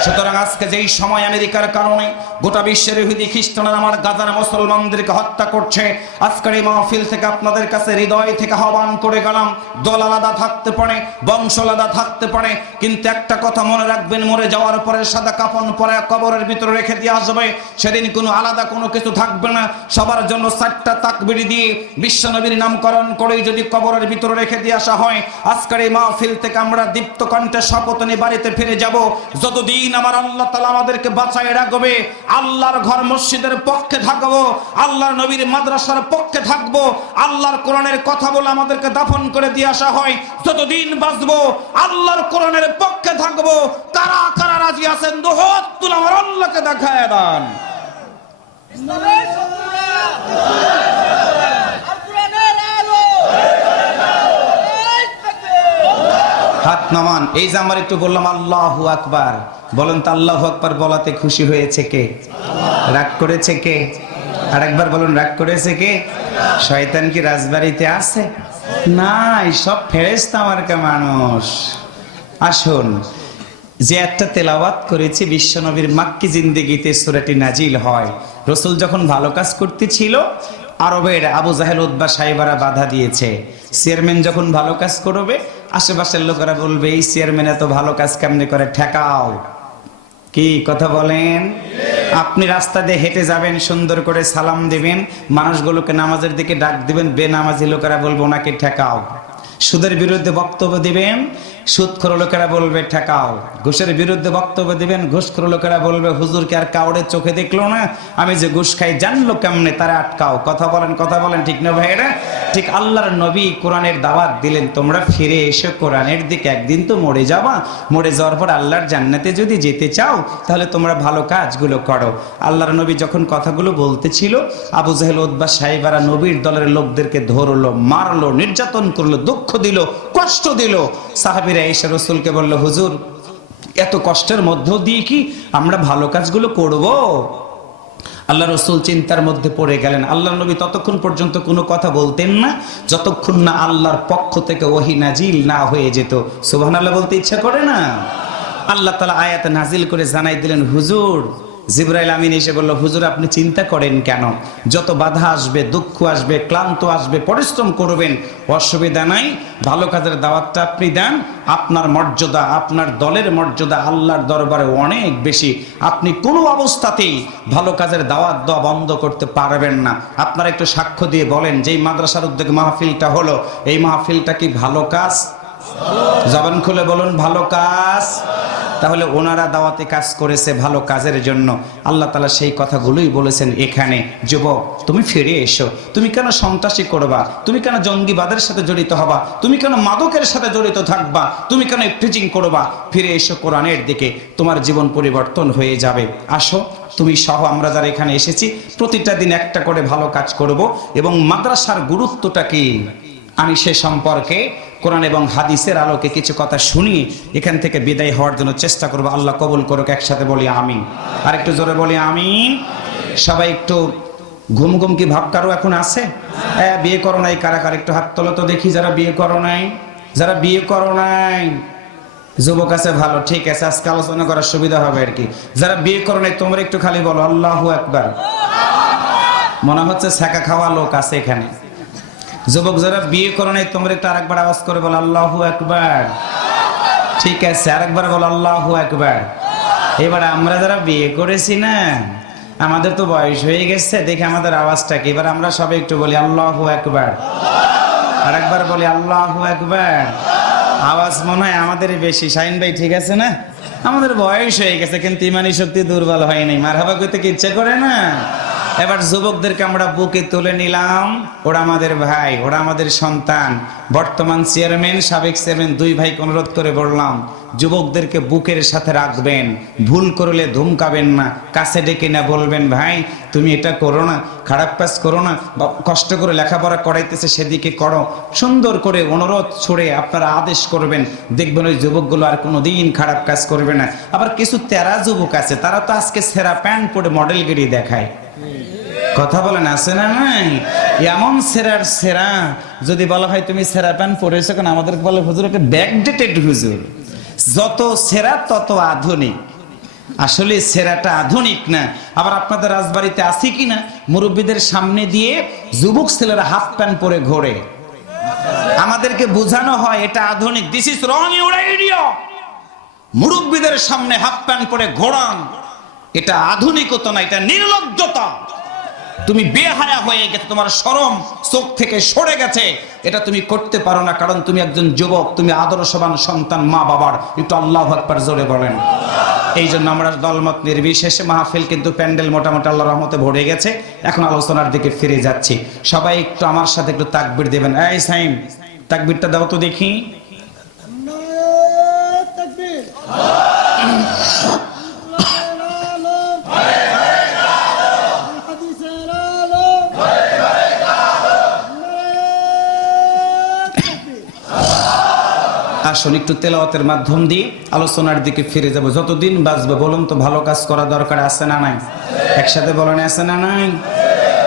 সুতরাং আজকে যেই সময় আমেরিকার কারণে গোটা বিশ্বের ইহুদি খ্রিস্টানরা আমার গাজার মুসলমানদেরকে হত্যা করছে, আজকের এই মাহফিল থেকে আপনাদের কাছে হৃদয় থেকে আহ্বান করে গেলাম, দল আলাদা থাকতে পারে, বংশ আলাদা থাকতে পারে, কিন্তু একটা কথা মনে রাখবেন, মরে যাওয়ার পরে সাদা কাফন পরে কবরের ভিতরে রেখে দিয়ে আসবে, সেদিন কোনো আলাদা কোনো কিছু থাকবে না। সবার জন্য 4টা তাকবীর দিয়ে বিশ্বনবীর নামকরণ করে যদি কবরের ভিতরে রেখে দিয়ে আসা হয়, আজকের এই মাহফিল থেকে আমরা দীপ্ত কণ্ঠে শপথ নিয়ে বাড়িতে ফিরে যাব। যতদিন আমার আল্লাহ তাআলা আমাদেরকে বাঁচায় রাখবে, আল্লাহর ঘর মসজিদের পক্ষে থাকবো, আল্লাহর নবীর মাদ্রাসার পক্ষে থাকবো, আল্লাহর কোরআনের কথা বলে আমাদেরকে দাফন করে দিয়ে আসা হয়, যতদিন বাঁচবো আল্লাহর কোরআনের পক্ষে থাকবো। কারা কারা রাজি আছেন? দুহাত তুলে আমার আল্লাহকে দেখায় দেন। হাত নামান। এই যে আমরা একটু বললাম আল্লাহু আকবার, বলেন তো আল্লাহু আকবার বলাতে খুশি হয়েছে কে? রাগ করেছে কে? আরেকবার বলুন, রাগ করেছে কে? শয়তান কি রাজবাড়িতে আছে? নাই, সব ফেরেশতা মার্কা মানুষ। আসুন, যে একটা তেলাওয়াত করেছি বিশ্বনবীর মাক্কি জিন্দেগিতে সূরাটি নাজিল হয়। রাসূল যখন ভালো কাজ করতেছিল, আরবের আবু জাহেল উতবা সাইবারা বাধা দিয়েছে। চেয়ারম্যান যখন ভালো কাজ করবে, আশেপাশের লোকেরা বলবে এই চেয়ারম্যান এত ভালো কাজ কেমনে করে, ঠেকাও। কি কথা বলেন? আপনি রাস্তা দিয়ে হেঁটে যাবেন, সুন্দর করে সালাম দিবেন, মানুষগুলোকে নামাজের দিকে ডাক দিবেন, বেনামাজি লোকেরা বলবে ওনাকে ঠেকাও। সুদের বিরুদ্ধে বক্তব্য দিবেন, সুদখোর লোকেরা বলবে ঠেকাও। ঘুষের বিরুদ্ধে বক্তব্য দিবেন, ঘুষখোর লোকেরা বলবে হুজুরকে আর কাউরে চোখে দেখলো না, আমি যে ঘুষ খাই জানলো কেমনে, তারা আটকাও। কথা বলেন ঠিক না ভাইরা? ঠিক আল্লাহর নবী কোরআনের দাওয়াত দিলেন, তোমরা ফিরে এসো কোরআনের দিকে, একদিন তো মরে যাবা, মরে যাওয়ার পর আল্লাহর জান্নাতে যদি যেতে চাও তাহলে তোমরা ভালো কাজগুলো করো। আল্লাহর নবী যখন কথাগুলো বলতেছিল, আবু জাহেল উতবা সাইবারা নবীর দলের লোকদেরকে ধরলো, মারলো, নির্যাতন করলো, দুঃখ দিল, কষ্ট দিল। সাহাবীরা এসে রাসূলকে বলল, হুজুর এত কষ্টের মধ্য দিয়ে কি আমরা ভালো কাজগুলো করব? আল্লাহ রাসূল চিন্তার মধ্যে পড়ে গেলেন। আল্লাহ নবী ততক্ষণ পর্যন্ত কোনো কথা বলতেন না যতক্ষণ না আল্লাহর পক্ষ থেকে ওহী নাজিল না হয়ে যেত। সুবহানাল্লাহ বলতে ইচ্ছা করে না? আল্লাহ তাআলা আয়াত নাজিল করে জানাই দিলেন, হুজুর। জিবরাইল আমিন এসে বলল, হুজুর আপনি চিন্তা করেন কেন? যত বাধা আসবে, দুঃখ আসবে, ক্লান্ত আসবে, পরিশ্রম করবেন, অসুবিধা নাই, ভালো কাজের দাওয়াতটা আপনি দেন। আপনার মর্যাদা, আপনার দলের মর্যাদা আল্লাহর দরবারে অনেক বেশি। আপনি কোনো অবস্থাতেই ভালো কাজের দাওয়াত দেওয়া বন্ধ করতে পারবেন না। আপনারা একটু সাক্ষ্য দিয়ে বলেন, যেই মাদ্রাসার উদ্যোগে মাহফিলটা হলো, এই মাহফিলটা কি ভালো কাজ? জবান খুলে বলুন, ভালো কাজ। তাহলে ওনারা দাওয়াতে কাজ করেছে ভালো কাজের জন্য। আল্লাহ তাআলা সেই কথাগুলোই বলেছেন এখানে, যুবক তুমি ফিরে এসো, তুমি কেন সন্ত্রাসী করবা, তুমি কেন জঙ্গিবাদের সাথে জড়িত হবা, তুমি কেন মাদকের সাথে জড়িত থাকবা, তুমি কেন প্রিচিং করবা? ফিরে এসো কোরআনের দিকে, তোমার জীবন পরিবর্তন হয়ে যাবে। আসো তুমি সহ আমরা যারা এখানে এসেছি, প্রতিটা দিন একটা করে ভালো কাজ করব। এবং মাদ্রাসার গুরুত্বটা কি আমি সে সম্পর্কে কোরআন এবং হাদিসের আলোকে কিছু কথা শুনি এখান থেকে বিদায় হওয়ার জন্য চেষ্টা করব। আল্লাহ কবুল করুক। একসাথে বলি আমিন। আর একটু জোরে বলি আমিন। সবাই একটু ঘুম ঘুম কি ভাব কারো এখন আছে? হ্যাঁ, বিয়ে করো নাই কারা কারা একটু হাত তোলো তো দেখি। যারা বিয়ে করো নাই, যারা বিয়ে করো নাই, যুবক আছে, ভালো, ঠিক আছে, আজকে আলোচনা করার সুবিধা হবে আর কি। যারা বিয়ে করো নাই তোমরা একটু খালি বলো আল্লাহু আকবার। মনে হচ্ছে ছ্যাঁকা খাওয়া লোক আছে এখানে। যুবক যারা বিয়ে করো নাই তোমরা একটু আরেকবার আওয়াজ করে বলো আল্লাহু আকবার। ঠিক আছে, আরেকবার বলো আল্লাহু আকবার। এবার আমরা যারা বিয়ে করেছি না, আমাদের তো বয়স হয়ে গেছে, দেখে আমাদের আওয়াজটা কি, এবার আমরা সবাই একটু বলি আল্লাহু আকবার। আরেকবার বলি আল্লাহু আকবার। আওয়াজ মনে হয় আমাদের বেশি। শাহিন ভাই ঠিক আছে না? আমাদের বয়স হয়ে গেছে কিন্তু ইমানি শক্তি দুর্বল হয়নি। মারহাবা কইতে কি ইচ্ছা করে না? এবার যুবকদেরকে আমরা বুকে তুলে নিলাম, ওরা আমাদের ভাই, ওরা আমাদের সন্তান। বর্তমান চেয়ারম্যান, সাবেক চেয়ারম্যান দুই ভাইকে অনুরোধ করে বললাম, যুবকদেরকে বুকের সাথে রাখবেন, ভুল করলে ধমকাবেন না, কাছে ডেকে না বলবেন ভাই তুমি এটা করো না, খারাপ কাজ করো না, বা কষ্ট করে লেখাপড়া করাইতেছে সেদিকে করো, সুন্দর করে অনুরোধ ছড়ে আপনারা আদেশ করবেন, দেখবেন ওই যুবকগুলো আর কোনোদিন খারাপ কাজ করবে না। আবার কিছু তেরা যুবক আছে, তারা তো আজকে সেরা প্যান্ট পরে মডেলগিরি দেখায়। কথা বলেন আছে না নাই? এমন সেরার সেরা যদি বলা হয় তুমি সেরা প্যান্ট পরেছো কেন, আমাদের বলে হুজুর একটা ব্যাকডেটেড হুজুর। যত সেরা তত আধুনিক। আসলে সেরাটা আধুনিক না। আবার আপনাদের রাজবাড়িতে আছে কিনা মুরব্বীদের সামনে দিয়ে যুবক ছেলেরা হাফ প্যান্ট পরে ঘোরে, আমাদেরকে বোঝানো হয় এটা আধুনিক। This is wrong your idea. মুরব্বীদের সামনে হাফ প্যান্ট পরে ঘোরান, এটা আধুনিকতা না, এটা নির্লজ্জতা। তুমি বেহায়া হয়ে গেছে, তোমার শরম চোখ থেকে সরে গেছে, এটা তুমি করতে পারো না, কারণ তুমি একজন যুবক, তুমি আদর্শবান সন্তান মা বাবার। একটু আল্লাহু আকবার জোরে বলেন। এই জন্য আমরা দলমত নির্বিশেষে, মাহফিল কিন্তু প্যান্ডেল মোটামুটি আল্লাহর রহমতে ভরে গেছে, এখন আলোচনার দিকে ফিরে যাচ্ছি। সবাই একটু আমার সাথে একটু তাকবীর দেবেন। এই সাইম, তাকবীরটা দাও তো দেখি। আসুন একটু তেলাওয়াতের মাধ্যম দিয়ে আলোচনার দিকে ফিরে যাব। যতদিন বাঁচবে বলুন তো ভালো কাজ করা দরকার আছে না নাই? একসাথে বলেন আছে না নাই?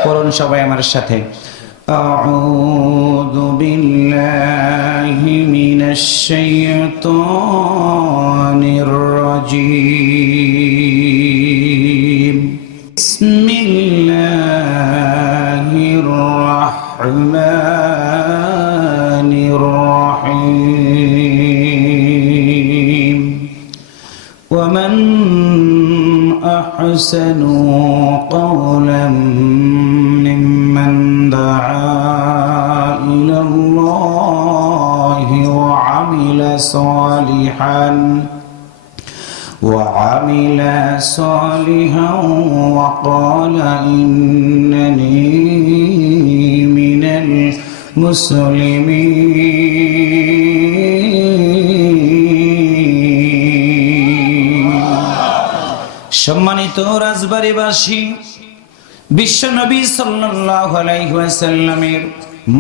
করুন সবাই আমার সাথে। আউযু বিল্লাহি মিনাশ শাইতানির রাজীম। বিসমিল্লাহির রাহমানির রাহিম। ومن أحسن قولا ممن دعا إلى الله وعمل صالحا وقال إنني من المسلمين। সম্মানিত রাজবাড়িবাসী, বিশ্বনবী সাল্লাল্লাহু আলাইহি ওয়াসাল্লামের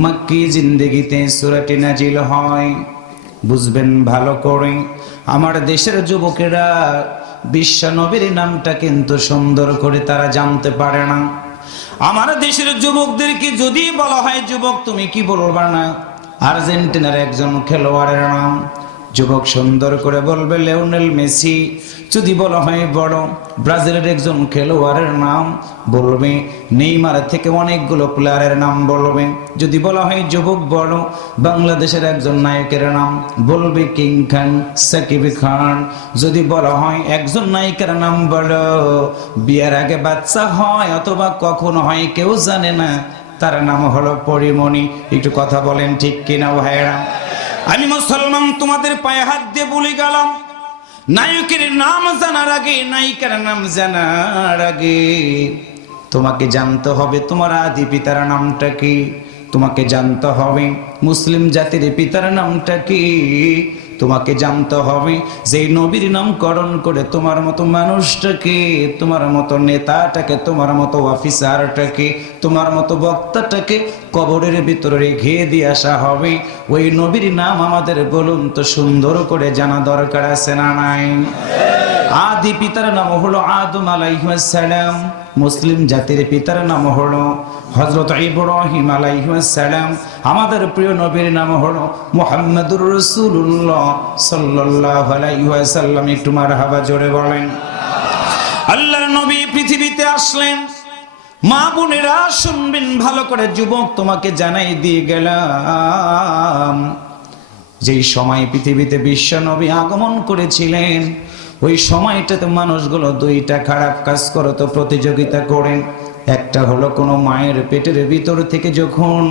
মক্কি জিন্দেগিতে সূরাটি নাজিল হয়। বুঝবেন ভালো করে, আমার দেশের যুবকেরা বিশ্বনবীর নামটা কিন্তু সুন্দর করে তারা জানতে পারে না। আমার দেশের যুবকদেরকে যদি বলা হয় যুবক তুমি কি বলবা না, আর্জেন্টিনার একজন খেলোয়াড়ের নাম, যুবক সুন্দর করে বলবে লিওনেল মেসি। যদি বলা হয় বড় ব্রাজিলের একজন খেলোয়াড়ের নাম, বলবে নেইমার থেকে অনেকগুলো প্লেয়ারের নাম বলবে। যদি বলা হয় যুবক বড় বাংলাদেশের একজন নায়কের নাম, বলবে কিং খান, সাকিব খান। যদি বলা হয় একজন নায়িকার নাম বলো, বিয়ের আগে বাচ্চা হয় অথবা কখন হয় কেউ জানে না, তার নাম হলো পরিমণি। একটু কথা বলেন ঠিক কিনা ভাইরা? আমি মুসলমান, তোমাদের পায়ে হাত দিয়ে বলে গেলাম, নায়কের নাম জানার আগে, নায়িকার নাম জানার আগে তোমাকে জানতে হবে তোমার আদি পিতার নামটা কি। তোমাকে জানতে হবে মুসলিম জাতির পিতার নামটা কি। তোমাকে জানতে হবে যে নবীর নামকরণ করে তোমার মতো মানুষটাকে, তোমার মতো নেতাটাকে, তোমার মতো অফিসারটাকে, তোমার মতো বক্তাটাকে কবরের ভিতরে রেখে দিয়ে আসা হবে। ওই নবীর নাম আমাদের বলুন তো সুন্দর করে জানা দরকার আছে না নাই? আদি পিতার নাম হলো আদম আলাইহিস সালাম। মুসলিম জাতির পিতার নাম হলো হযরত ইব্রাহিম আলাইহিস সালাম। আমাদের প্রিয় নবীর নাম হলো মুহাম্মদুর রাসূলুল্লাহ সাল্লাল্লাহু আলাইহি ওয়াসাল্লাম। একটু মারহাবা জোরে বলেন। আল্লাহর নবী পৃথিবীতে আসলেন, মা বোনেরা শুনবেন ভালো করে, যুবক তোমাকে জানাই দিয়ে গেলাম, যেই সময় পৃথিবীতে বিশ্ব নবী আগমন করেছিলেন ওই সময়টাতে মানুষগুলো দুইটা খারাপ কাজ করতো, প্রতিযোগিতা করেন। একটা হলো কোনো মায়ের পেটের ভিতর থেকে যখন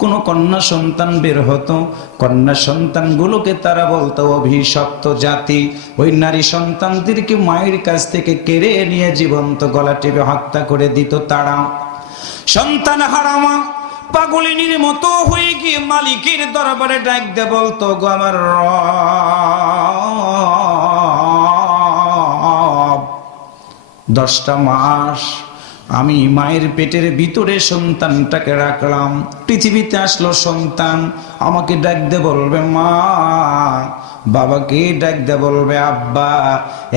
কোনো কন্যা সন্তান বের হতো, কন্যা সন্তানগুলোকে তারা বলতো অভিশপ্ত জাতি। ওই নারী সন্তানদেরকে মায়ের কাছ থেকে কেড়ে নিয়ে জীবন্ত গলা টিপে হত্যা করে দিত তারা। সন্তান হারামা পাগলিনীর মতো হয়ে গিয়ে মালিকের দরবারে ডাক দিয়ে বলতো, গো আমার রব, 10টা মাস আমি মায়ের পেটের ভিতরে সন্তানটাকে রাখলাম, পৃথিবীতে আসলো সন্তান, আমাকে ডাক দিয়ে বলবে মা, বাবাকে ডাক দিয়ে বলবে আব্বা।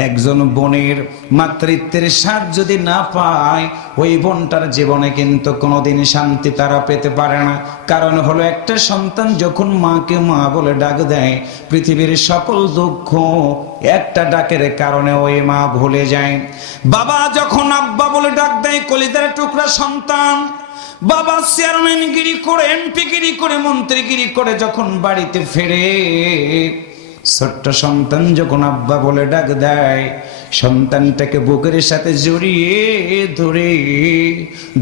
একজন বোনের মাতৃত্বের স্বাদ যদি না পায় ওই বোনটার জীবনে কিন্তু কোনোদিন শান্তি তারা পেতে পারে না। কারণ হলো একটা সন্তান যখন মাকে মা বলে ডাক দেয়, পৃথিবীর সকল দুঃখ একটা ডাকের কারণে ওই মা ভুলে যায়। বাবা যখন আব্বা বলে ডাক দেয়, কলিজার টুকরা সন্তান, বাবা চেয়ারম্যানগিরি করে, এমপিগিরি করে, মন্ত্রীগিরি করে যখন বাড়িতে ফেরে, ছোট্ট সন্তান যখন আব্বা বলে ডাক দেয়, সন্তানটাকে বুকের সাথে জড়িয়ে ধরে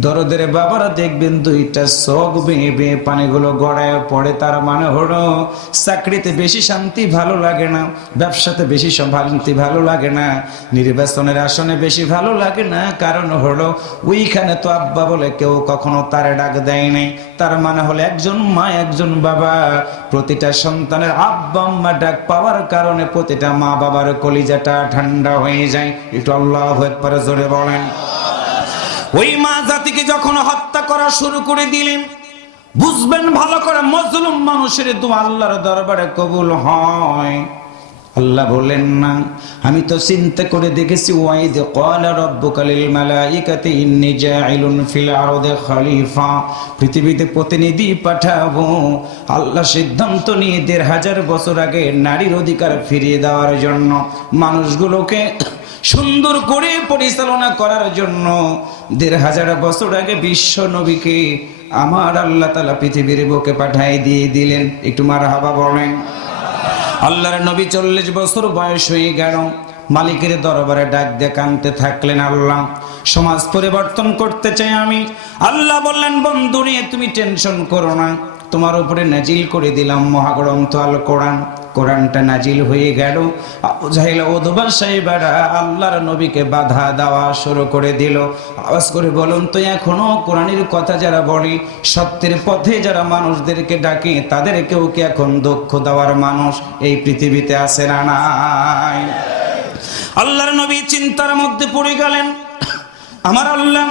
দরদের বাবারা দেখবেন দুইটা চোখ বেয়ে বেয়ে পানিগুলো গড়ায় পড়ে। তার মানে হলো চাকরিতে বেশি শান্তি ভালো লাগে না, ব্যবসাতে বেশি শান্তি ভালো লাগে না, নির্বাচনের আসনে বেশি ভালো লাগে না। কারণ হলো ওইখানে তো আব্বা বলে কেউ কখনো তারে ডাক দেয় নাই। তার মানে হলো একজন মা একজন বাবা, প্রতিটা সন্তানের আব্বা আম্মা ডাক পাওয়ার কারণে প্রতিটা মা বাবার কলিজাটা ঠান্ডা হয়ে যায়। একটু আল্লাহু আকবার জোরে বলেন। ওই মা জাতিকে যখন হত্যা করা শুরু করে দিলেন, বুঝবেন ভালো করে মজলুম মানুষের দোয়া আল্লাহর দরবারে কবুল হয়। আল্লাহ বলেন না, আমি তো চিন্তা করে দেখেছি, ওয়াইদ ক্বালা রাব্বুকা লিল মালাইকাতি ইন্নী জাইলুন ফিল আরদি খলিফা, পৃথিবীতে প্রতিনিধি পাঠাবো। আল্লাহ সিদ্ধান্ত নিয়ে ১৫০০ বছর আগে নারীর অধিকার ফিরিয়ে দেওয়ার জন্য, মানুষগুলোকে সুন্দর করে পরিচালনা করার জন্য ১৫০০ বছর আগে বিশ্ব নবীকে আমার আল্লাহ তাআলা পৃথিবীর বুকে পাঠিয়ে দিয়ে দিলেন। একটু মারহাবা বলেন। আল্লাহর নবী ৪০ বছর বয়স হয়ে গেল, মালিকের দরবারে ডাক দিয়ে কাঁদতে থাকলেন, আল্লাহ সমাজ পরিবর্তন করতে চাই আমি। আল্লাহ বললেন, বন্ধু নিয়ে তুমি টেনশন করো না, তোমার উপরে নাজিল করে দিলাম মহাগ্রন্থ আল কোরআন। কোরআনটা নাজিল হয়ে গেল। আবু জাহেল ওদবা সাহেবেরা আল্লাহর নবীকে বাধা দেওয়া শুরু করে দিল। আওয়াজ করে বলুন তো, এখনো কোরআনের কথা যারা বলে, সত্যের পথে যারা মানুষদেরকে ডাকে, তাদেরকেও কি এখন দুঃখ দেওয়ার মানুষ এই পৃথিবীতে আছে না নাই? আল্লাহর নবী চিন্তার মধ্যে পড়ে গেলেন। আমার আল্লাহ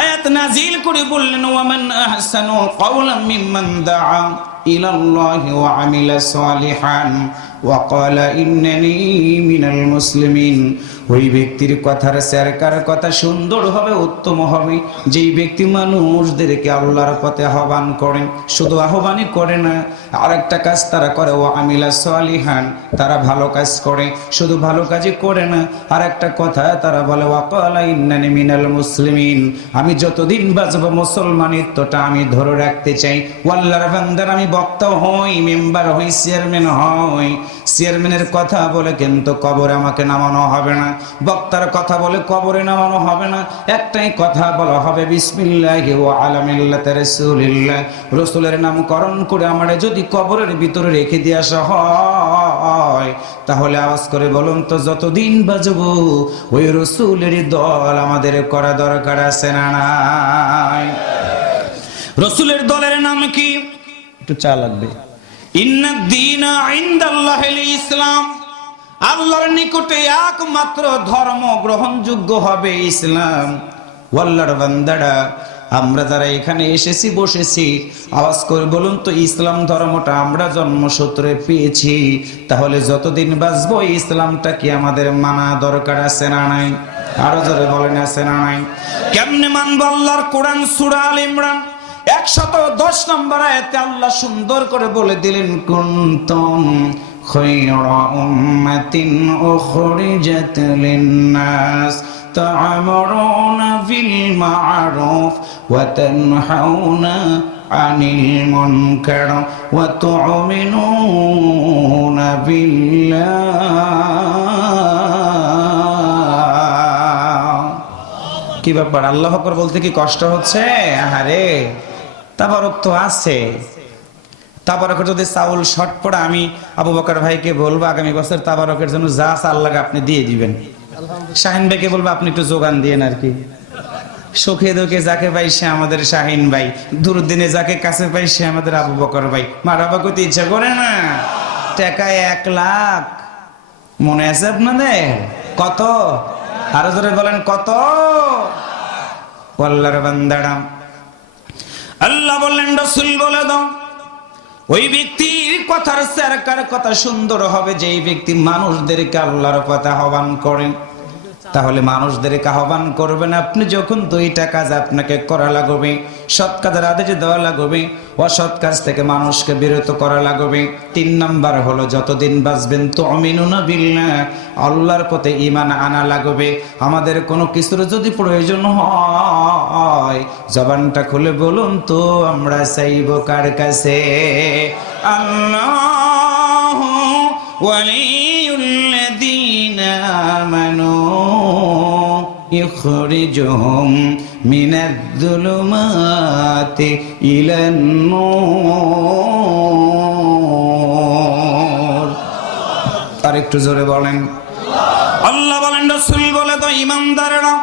আয়াত নাজিল করে বললেন, ওয়ামান আহসানু কাওলাম মিম্মান দাআ ইলাল্লাহি ওয়া আমিলা সালিহান ওয়া ক্বালা ইন্নানী মিনাল মুসলিমিন। ওই ব্যক্তির কথার সরকার কথা সুন্দর হবে, উত্তম হবে, যেই ব্যক্তি মানুষদেরকে আল্লাহর পথে আহ্বান করেন। শুধু আহ্বানই করে না, আরেকটা কাজ তারা করে, ওয়া আমিলা সালিহান, তারা ভালো কাজ করে। শুধু ভালো কাজই করে না, আরেকটা কথা তারা বলে, ওয়া ক্বালা ইন্নানী মিনাল মুসলিমিন, আমি যতদিন বাঁচব মুসলমানিত্বটা আমি ধরে রাখতে চাই। আল্লাহর বান্দার আমি বক্তা হই, মেম্বার হই, চেয়ারম্যান হই, চেয়ারম্যানের কথা বলে কিন্তু কবরে আমাকে নামানো হবে না, বক্তার কথা বলে কবরে নামানো হবে না। একটাই কথা বলা হবে, বিসমিল্লাহি ওয়া আলা মিল্লাতি রাসূলিল্লাহ, রাসূলের নামকরণ করে আমারে যদি কবরের ভিতরে রেখে দিয়ে আসা হয়, তাহলে আওয়াজ করে বলুন তো, যতদিন বাঁচব ওই রাসূলের দল আমাদের করা দরকার আছে না নাই? রাসূলের দলের নাম কি? একটু চা লাগবে। ইন্নাদ দীনা ইনদাল্লাহিল ইসলাম, আল্লাহর নিকটে একমাত্র ধর্ম গ্রহণযোগ্য হবে ইসলাম। আল্লাহর বান্দারা, আমরা যারা এখানে এসেছি বসেছি, আওয়াজ করে বলুন তো, ইসলাম ধর্মটা আমরা জন্মসূত্রে পেয়েছি, তাহলে যতদিন বাঁচবো ইসলামটা কি আমাদের মানা দরকার আছে না নাই? আরো জোরে বলেন, আছে না নাই? কেমনে মানবো? আল্লাহর কোরআন সূরা আল ইমরান ১১০ নম্বর আয়াতে আল্লাহ সুন্দর করে বলে দিলেন, কুনতুম খায়রা উম্মাতিন উখরিজাত লিন-নাস, وتأمرون بالمعروف وتنهون عن المنكر وتؤمنون بالله কি ব্যাপার আল্লাহু আকবার বলতে কি কষ্ট হচ্ছে আরে তাবারক তো আছে তাবারকের যদি চাউল শর্ট পড়ে আমি আবু বকর ভাইকে বলবো আগামী বছর তাবারকের জন্য যা চাল লাগে আপনি দিয়ে দিবেন শাহিন ভাইকে বলবো আপনি একটু যোগান দিয়েন আর কি সুখে দুঃখে যাকে পাই সে আমাদের শাহিন ভাই দুর্দিনে যাকে কাছে পাই সে আমাদের আবু বকর ভাই মারাবা করতে ইচ্ছা করে না টাকা 1 লাখ মনে আছে আপনাদের কত আরো জোরে বলেন কত আল্লাহর বান্দারা আল্লাহ বললেন রাসূল বলে দাও ওই ব্যক্তির কথার সরকার কথা সুন্দর হবে যেই ব্যক্তি মানুষদেরকে আল্লাহর পথে আহ্বান করে তাহলে মানুষদেরকে আহ্বান করবেন আপনি যখন 2টা কাজ আপনাকে করা লাগবে সৎ কাজের আদেশ দেওয়া লাগবে অসৎ কাজ থেকে মানুষকে বিরত করা লাগবে 3 নাম্বার হলো যতদিন বাঁচবেন তুমিনুনা বিল্লাহ আল্লাহর পথে ঈমান আনা লাগবে আমাদের কোনো কিছুর যদি প্রয়োজন হয় জবানটা খুলে বলুন তো আমরা চাইবো কার কাছে আল্লাহু ওয়ালিউল্লাযীনা আমানু ইখরিজুহুম মিনাজ-যুলুমাতি ইলান-নূর আর একটু জোরে বলেন আল্লাহ বলেন রাসূল বলে তো ঈমানদাররা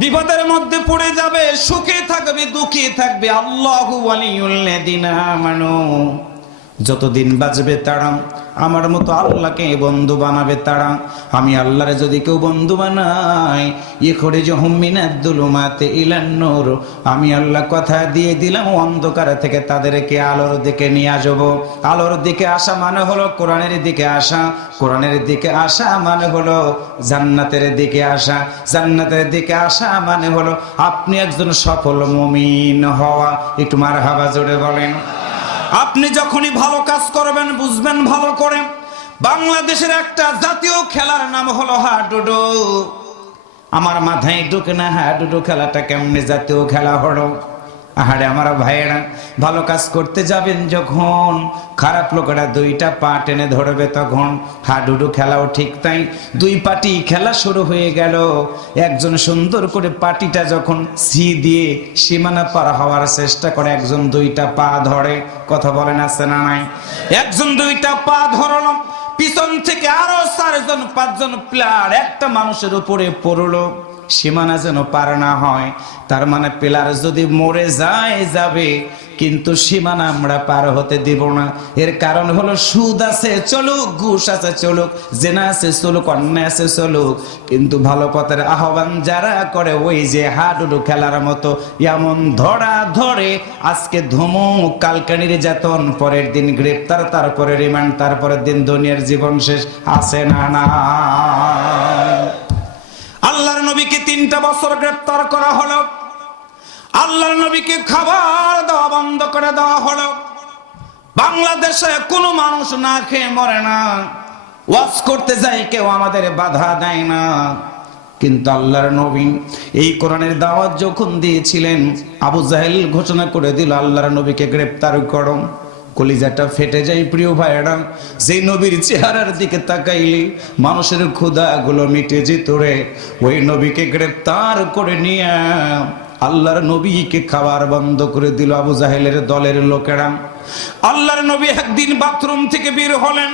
বিপদের মধ্যে পড়ে যাবে সুখে থাকবে দুঃখে থাকবে আল্লাহু ওয়ালিউল্লাযীনা আমানু যতদিন বাঁচবে তারা আমার মতো আল্লাহকে বন্ধু বানাবে তারা আমি আল্লাহরে যদি কেউ বন্ধু বানাই ইখরিজুহুম মিনাজ-যুলুমাতি ইলান-নূর আমি আল্লাহ কথা দিয়ে দিলাম অন্ধকার থেকে তাদেরকে আলোর দিকে নিয়ে আসব আলোর দিকে আসা মানে হলো কোরআনের দিকে আসা কোরআনের দিকে আসা মানে হলো জান্নাতের দিকে আসা জান্নাতের দিকে আসা মানে হলো আপনি একজন সফল মুমিন হওয়া একটু মারহাবা জোরে বলেন আপনি যখনই ভালো কাজ করবেন বুঝবেন ভালো করে বাংলাদেশের একটা জাতীয় খেলার নাম হলো হাডুডু আমার মাথায় ঢুকে না হাডুডু খেলাটা কেমনে জাতীয় খেলা হলো আহারে আমার ভাইয়েরা ভালো কাজ করতে যাবেন যখন খারাপ লোকেরা 2টা পা টেনে ধরবে তখন হাডুডু খেলাও ঠিক তাই 2 পাটি খেলা শুরু হয়ে গেল একজন সুন্দর করে পাটিটা যখন সি দিয়ে সীমানা পার হওয়ার চেষ্টা করে একজন 2টা পা ধরে কথা বলেন আছে না নাই একজন 2টা পা ধরলো পিছন থেকে আরো 4জন 5জন প্লেয়ার একটা মানুষের উপরে পড়লো সীমানা যেন পার না হয় তার মানে প্লেয়ার যদি মরে যায় যাবে কিন্তু সীমানা আমরা পার হতে দিব না এর কারণ হলো সুদ আছে চলুক ঘুষ আছে চলুক জেনা আছে চলুক অন্যায় আছে চলুক কিন্তু ভালো পথের আহ্বান যারা করে ওই যে হাডুডু খেলার মতো এমন ধরা ধরে আজকে ধমক কালকে নির্যাতন পরের দিন গ্রেফতার তারপরে রিমান্ড তারপরের দিন দুনিয়ার জীবন শেষ আছে না না আল্লাহর নবীকে 3টা বছর গ্রেফতার করা হলো আল্লাহর নবীকে খাবার দেওয়া বন্ধ করে দেওয়া হলো বাংলাদেশে কোনো মানুষ না খেয়ে মরে না ওয়াজ করতে যায় কেউ আমাদের বাধা দেয় না কিন্তু আল্লাহর নবী এই কোরআনের দাওয়াত যখন দিয়েছিলেন আবু জাহেল ঘোষণা করে দিল আল্লাহর নবীকে গ্রেফতার করো কলিজাটা ফেটে যায় প্রিয় ভাইরা যে নবীর চেহারার দিকে তাকাইলে মানুষের ক্ষুধাগুলো মিটে যেত রে ওই নবীকে গ্রেফতার করে নিয়ে আল্লাহর নবীকে খাবার বন্ধ করে দিল আবু জাহেলের দলের লোকেরা আল্লাহর নবী একদিন বাথরুম থেকে বের হলেন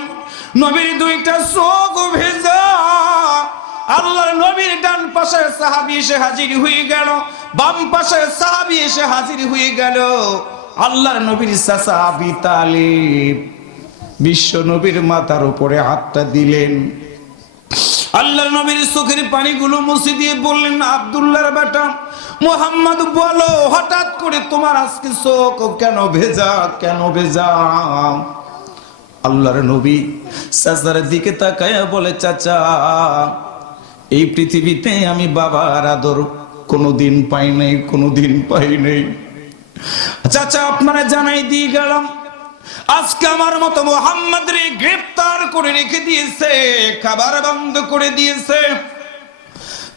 নবীর 2টা চোখ ভেজা আল্লাহর নবীর ডান পাশে সাহাবী এসে হাজির হয়ে গেল বাম পাশে সাহাবী এসে হাজির হয়ে গেল আল্লাহর নবীর চাচা আবু তালিব বিশ্ব নবীর মাথার উপরে হাতটা দিলেন আল্লাহর নবীর চোখের পানিগুলো মুছে দিয়ে বললেন আব্দুল্লাহর বেটা মুহাম্মদ বলো হঠাৎ করে তোমার আজকে চোখ কেন ভেজা আল্লাহর নবী চাচার দিকে তাকায়া বলে চাচা এই পৃথিবীতে আমি বাবার আদর কোনোদিন পাই নাই চাচা আপনারা জানাই দিয়ে গেলাম আজকে আমার মতো মুহাম্মদরে গ্রেফতার করে রেখে দিয়েছে খাবার বন্ধ করে দিয়েছে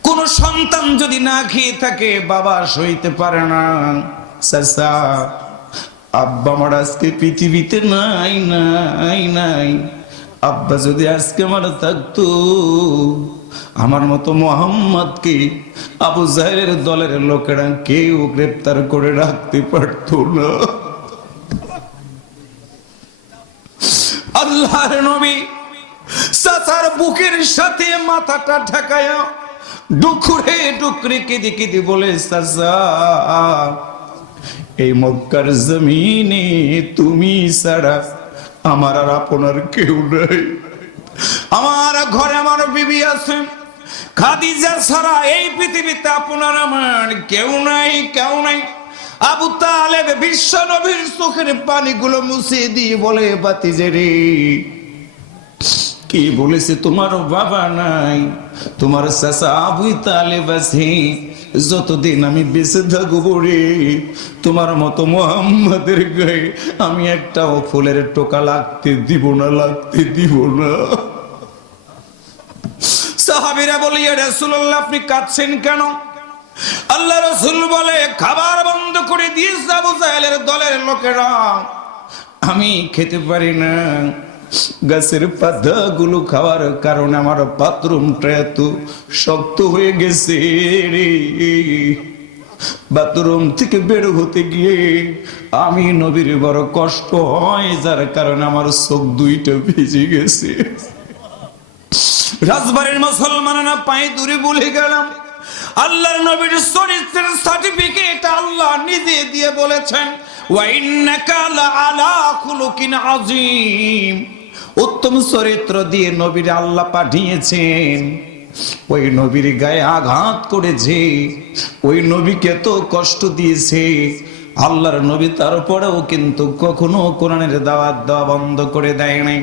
কোন সন্তান যদি না খেয়ে থাকে, বাবা সইতে পারে না, চাচা আব্বা আমার আজকে পৃথিবীতে নাই নাই নাই, আব্বা যদি আজকে আমার থাকতো, আমার মতো মোহাম্মদকে আবু জাহেলের দলের লোকেরা কেউ গ্রেফতার করে রাখতে পারতো না। আল্লাহর নবী চাচার বুকের সাথে মাথাটা ঠেকায়া ডুকরে ডুকরে কেঁদে কেঁদে বলে, চাচা এই মক্কার জমিনে তুমি ছাড়া আমার আর আপনার কেউ নাই, আমার ঘরে আমার বিবি আছে, খাদিজা ছাড়া এই পৃথিবীতে আপনার আমার কেউ নাই কেউ নাই। আবু তালেব বিশ্ব নবীর চোখের পানিগুলো মুছে দিয়ে বলে, বাতিজে রে, কি বলেছে তোমার বাবা নাই, তোমার চাচা আবু তালেব আছে, যতদিন আমি বেঁচে থাকবো রে, তোমার মতো মুহাম্মাদের গায়ে আমি একটাও ফুলের টোকা লাগতে দিব না, লাগতে দিব না। সাহাবীরা বলে, ইয়া রাসূলুল্লাহ আপনি কাঁদছেন কেন? আল্লাহ রাসূল বলে, খাবার বন্ধ করে দিয়েছে আবু জাহেলের দলের লোকেরা, আমি খেতে পারি না, গাছের পাতাগুলো খাওয়ার কারণে আমার বাথরুমটা এত শক্ত হয়ে গেছে রে, বাথরুম থেকে বের হতে গিয়ে আমি নবীর বড় কষ্ট হয়, যার কারণে আমার চোখ দুইটা ভিজে গেছে। রাজবাড়ির মুসলমানেরা পায়ে দূরে বলে গেলাম, আল্লাহর নবীর চরিত্রের সার্টিফিকেট আল্লাহ নিজে দিয়ে বলেছেন, ওয়া ইন্নাকা লাআলা খুলুকিন আযীম, উত্তম চরিত্র দিয়ে নবীর আল্লাহ পাঠিয়েছেন। ওই নবীর গায়ে আঘাত করেছে, ওই নবীকে এত কষ্ট দিয়েছে, আল্লাহর নবী তারপরেও কিন্তু কখনো কোরআনের দাওয়াত দেওয়া বন্ধ করে দেয় নাই।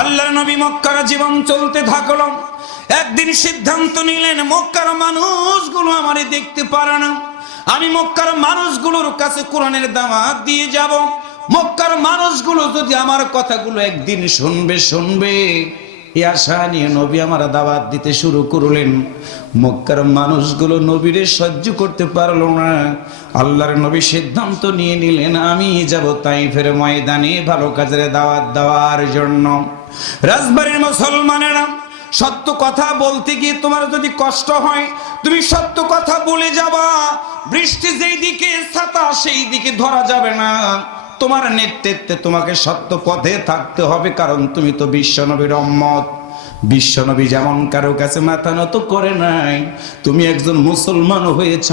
আল্লাহর নবী মক্কার জীবন চলতে থাকলো, একদিন সিদ্ধান্ত নিলেন, মক্কার মানুষগুলো আমারে দেখতে পারে না, আমি মক্কার মানুষগুলোর কাছে কোরআনের দাওয়াত দিয়ে যাব, মক্কার মানুষগুলো যদি আমার কথাগুলো একদিন শুনবে, এই আশা নিয়ে নবী আমার দাওয়াত দিতে শুরু করলেন। মক্কার মানুষগুলো নবীরে সহ্য করতে পারলো না, আল্লাহর নবী সিদ্ধান্ত নিয়ে নিলেন, আমি যাব তাইফের ময়দানে ভালো কাজের দাওয়াত দেওয়ার জন্য। রাজবাড়ির মুসলমানেরা, সত্য কথা বলতে গিয়ে তোমার যদি কষ্ট হয়, তুমি সত্য কথা বলে যাবা, বৃষ্টি যেই দিকে ছাতা সেই দিকে ধরা যাবে না, তোমার নেতৃত্বে তোমাকে সত্য পথে থাকতে হবে, কারণ তুমি তো বিশ্বনবীর উম্মত। বিশ্বনবী যেমন কারো কাছে মাথা নত করে নাই, তুমি একজন মুসলমান হয়েছ,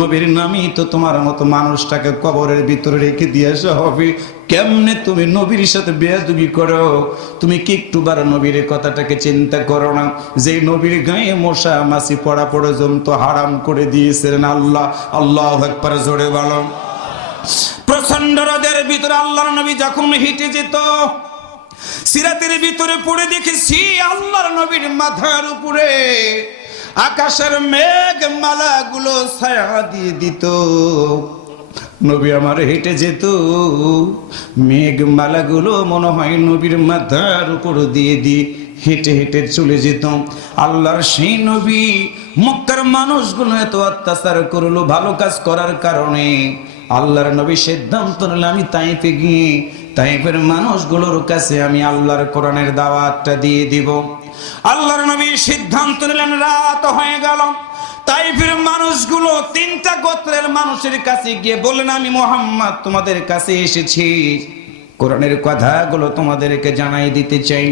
নবীর নামই তো তোমার মতো মানুষটাকে কবরের ভিতরে রেখে দিয়ে আসা হবে। কেমনে তুমি নবীর সাথে বেয়াদবি করো? তুমি কি একটুবার নবীর কথাটাকে চিন্তা করো না, যে নবীর গায়ে মশা মাছি পড়া পর্যন্ত হারাম করে দিয়েছিলেন আল্লাহ। আল্লাহু আকবার, জোরে বলো। প্রচন্ড রোদের ভিতরে আল্লাহর নবী যখন হেঁটে যেত, সিরাতের ভিতরে পড়ে দেখেছি আল্লাহর নবীর মাথার উপরে আকাশের মেঘ মালাগুলো ছায়া দিয়ে দিত। নবী আমার হেঁটে যেত, মেঘ মালাগুলো মনে হয় নবীর মাথার উপর দিয়ে হেঁটে হেঁটে চলে যেত। আল্লাহর সেই নবী মক্কার মানুষগুলো এত অত্যাচার করলো ভালো কাজ করার কারণে, আল্লাহর নবী সিদ্ধান্ত নিলেন, আমি তাইফে গিয়ে তাইফের মানুষগুলোর কাছে আমি আল্লাহর কোরআনের দাওয়াতটা দিয়ে দিব। আল্লাহর নবী সিদ্ধান্ত নিলেন, রাত হয়ে গেল, তাইফের মানুষগুলো তিনটা গোত্রের মানুষের কাছে গিয়ে বললেন, আমি মুহাম্মদ তোমাদের কাছে এসেছি, কোরআনের কথাগুলো তোমাদেরকে জানাই দিতে চাই,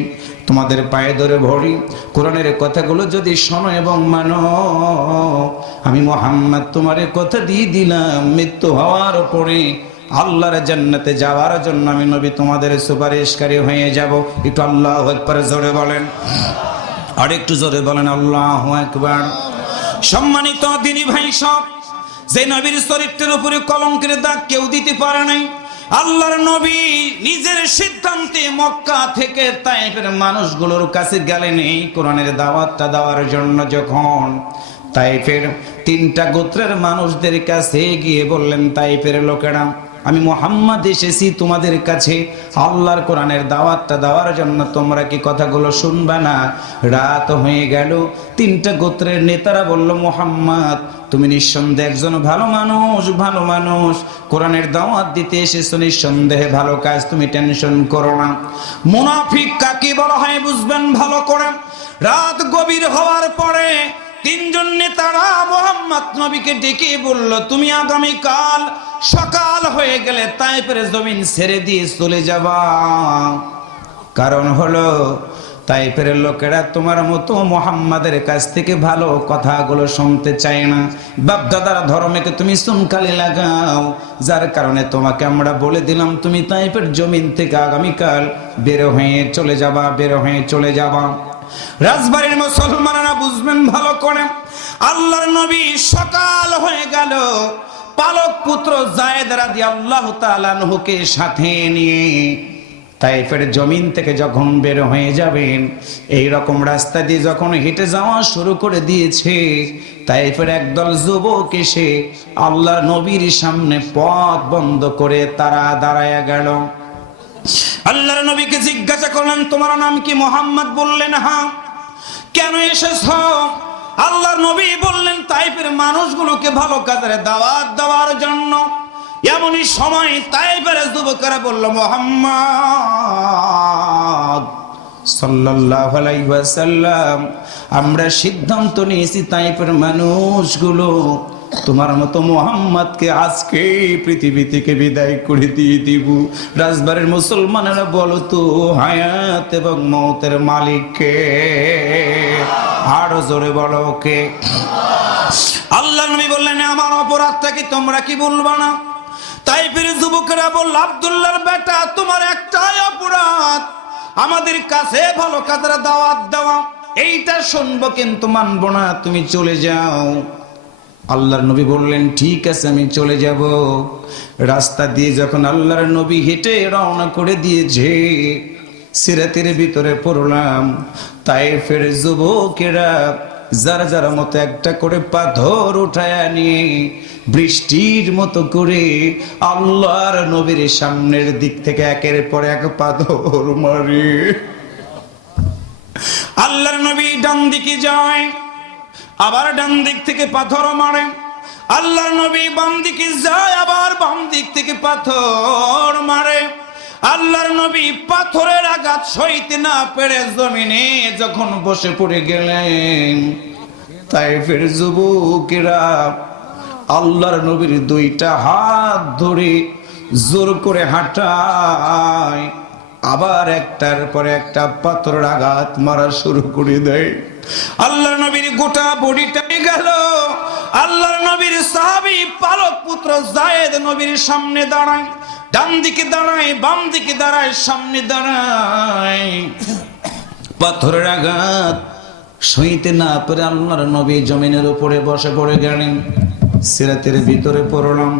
তোমাদের পায়ে ধরে ভরি, কোরআনের কথাগুলো যদি শোনো এবং মানো, আমি মুহাম্মদ তোমার কথা দিয়ে দিলাম, মৃত্যু হওয়ার পরে আল্লাহর জান্নাতে যাওয়ার জন্য আমি নবী তোমাদের সুপারিশকারী হয়ে যাব। একটু আল্লাহু আকবার জোরে বলেন, আর একটু জোরে বলেন আল্লাহু আকবার। সম্মানিত দিনী ভাই সব, যে নবীর চরিত্রের উপরে কলঙ্কের দাগ কেউ দিতে পারে নাই, আল্লাহর নবী নিজের সিদ্ধান্তে মক্কা থেকে তাইফের মানুষগুলোর কাছে গেলেন এই কোরআনের দাওয়াতটা দেওয়ার জন্য। যখন তাইফের তিনটা গোত্রের মানুষদের কাছে গিয়ে বললেন, তাইফের লোকেরা আমি মুহাম্মদ এসেছি তোমাদের কাছে আল্লাহর কোরআনের দাওয়াতটা দেওয়ার জন্য, তোমরা কি কথাগুলো শুনবা না? রাত হয়ে গেল, তিনটা গোত্রের নেতারা বলল, মুহাম্মদ তুমি নিঃসন্দেহে একজন ভালো মানুষ, কোরআনের দাওয়াত দিতে এসেছো, নিঃসন্দেহে ভালো কাজ, তুমি টেনশন করো না। মুনাফিক কাকে বলা হয় বুঝবেন ভালো করে। রাত গভীর হওয়ার পরে তিনজন নেতারা মুহাম্মদ নবীকে ডেকে বলল, তুমি আগামীকাল সকাল হয়ে গেলে তায়েফের জমিন ছেড়ে দিয়ে চলে যাবা। কারণ হলো তায়েফের লোকেরা তোমার মতো মুহাম্মাদের কাছ থেকে ভালো কথাগুলো শুনতে চায় না। বাপদাদার ধর্মকে তুমি চুনকালি লাগাও, যার কারণে তোমাকে আমরা বলে দিলাম তুমি তায়েফের জমিন থেকে আগামীকাল বের হয়ে চলে যাবা। রাজবাড়ির মুসলমানেরা বুঝবেন ভালো করে, আল্লাহর নবী সকাল হয়ে গেল, পালক পুত্র যায়েদ রাদিয়াল্লাহু তাআলা আনহুকে সাথে নিয়ে তায়েফের জমিন থেকে যখন বের হয়ে যাবেন, এই রকম রাস্তা দিয়ে যখন হেঁটে যাওয়া শুরু করে দিয়েছে, তায়েফের একদল যুবক এসে আল্লাহর নবীর সামনে পথ বন্ধ করে তারা দাঁড়ায়া গেল। আল্লাহর নবীকে জিজ্ঞাসা করলেন, তোমার নাম কি? মুহাম্মদ বললেন, হ্যাঁ। কেন এসেছো? আল্লাহর নবী বললেন, তায়েফের মানুষগুলোকে ভালো কাজের দাওয়াত দেওয়ার জন্য। এমনই সময় তায়েফের যুবকেরা বলল, মুহাম্মদ সাল্লাল্লাহু আলাইহি ওয়াসাল্লাম, আমরা সিদ্ধান্ত নিয়েছি তায়েফের মানুষগুলো তোমার মতো মুহাম্মদকে আজকে পৃথিবী থেকে বিদায় করে দিয়ে দিব। রাজবাড়ির মুসলমানেরা বলো তো, হায়াত এবং মওতের মালিক কে? আরো জোরে বলো কে? আল্লাহর নবী বললেন, আমার অপরাধটা কি তোমরা কি বলবা না? তায়েফের যুবকেরা বলল, আব্দুল্লাহর বেটা, তোমার একটাই অপরাধ, আমাদের কাছে ভালো কাজের দাওয়াত দেওয়া, এইটা শুনবো কিন্তু মানবো না, তুমি চলে যাও। আল্লাহর নবী বললেন, ঠিক আছে আমি চলে যাব। রাস্তা দিয়ে যখন আল্লাহর নবী হেঁটে রওনা করে দিয়েছে, সিরাতের ভিতরে পড়লাম তায়েফের যুবকেরা যারা যারা মতো একটা করে পাথর উঠায় নিয়ে বৃষ্টির মতো করে আল্লাহর নবীর সামনের দিক থেকে একের পর এক পাথর মারে। আল্লাহর নবী ডান দিকে যায়, আবার ডান দিক থেকে পাথর মারে। আল্লাহর নবী বাম দিকে যায়, আবার বাম দিক থেকে পাথর মারে। আল্লাহর নবী পাথরের আঘাত সইতে না পেরে জমিনে যখন বসে পড়ে গেলেন, তায়েফের যুবকেরা আল্লাহর নবীর দুইটা হাত ধরে জোর করে হাঁটায়, আবার একটার পর একটা পাথরের আঘাত মারা শুরু করে দেয়। আল্লাহর নবীর গোটা বডিটা গেল। আল্লাহর নবীর সাহাবী পালক পুত্র যায়েদ নবীর সামনে দাঁড়ায়, ডান দিকে দাঁড়ায়, বাম দিকে দাঁড়ায়, সামনে দাঁড়ায়। পাথরের আঘাত সইতে না পেরে আল্লাহর নবী জমিনের উপরে বসে পড়ে গেলেন। সিরাতের ভিতরে পড়লাম,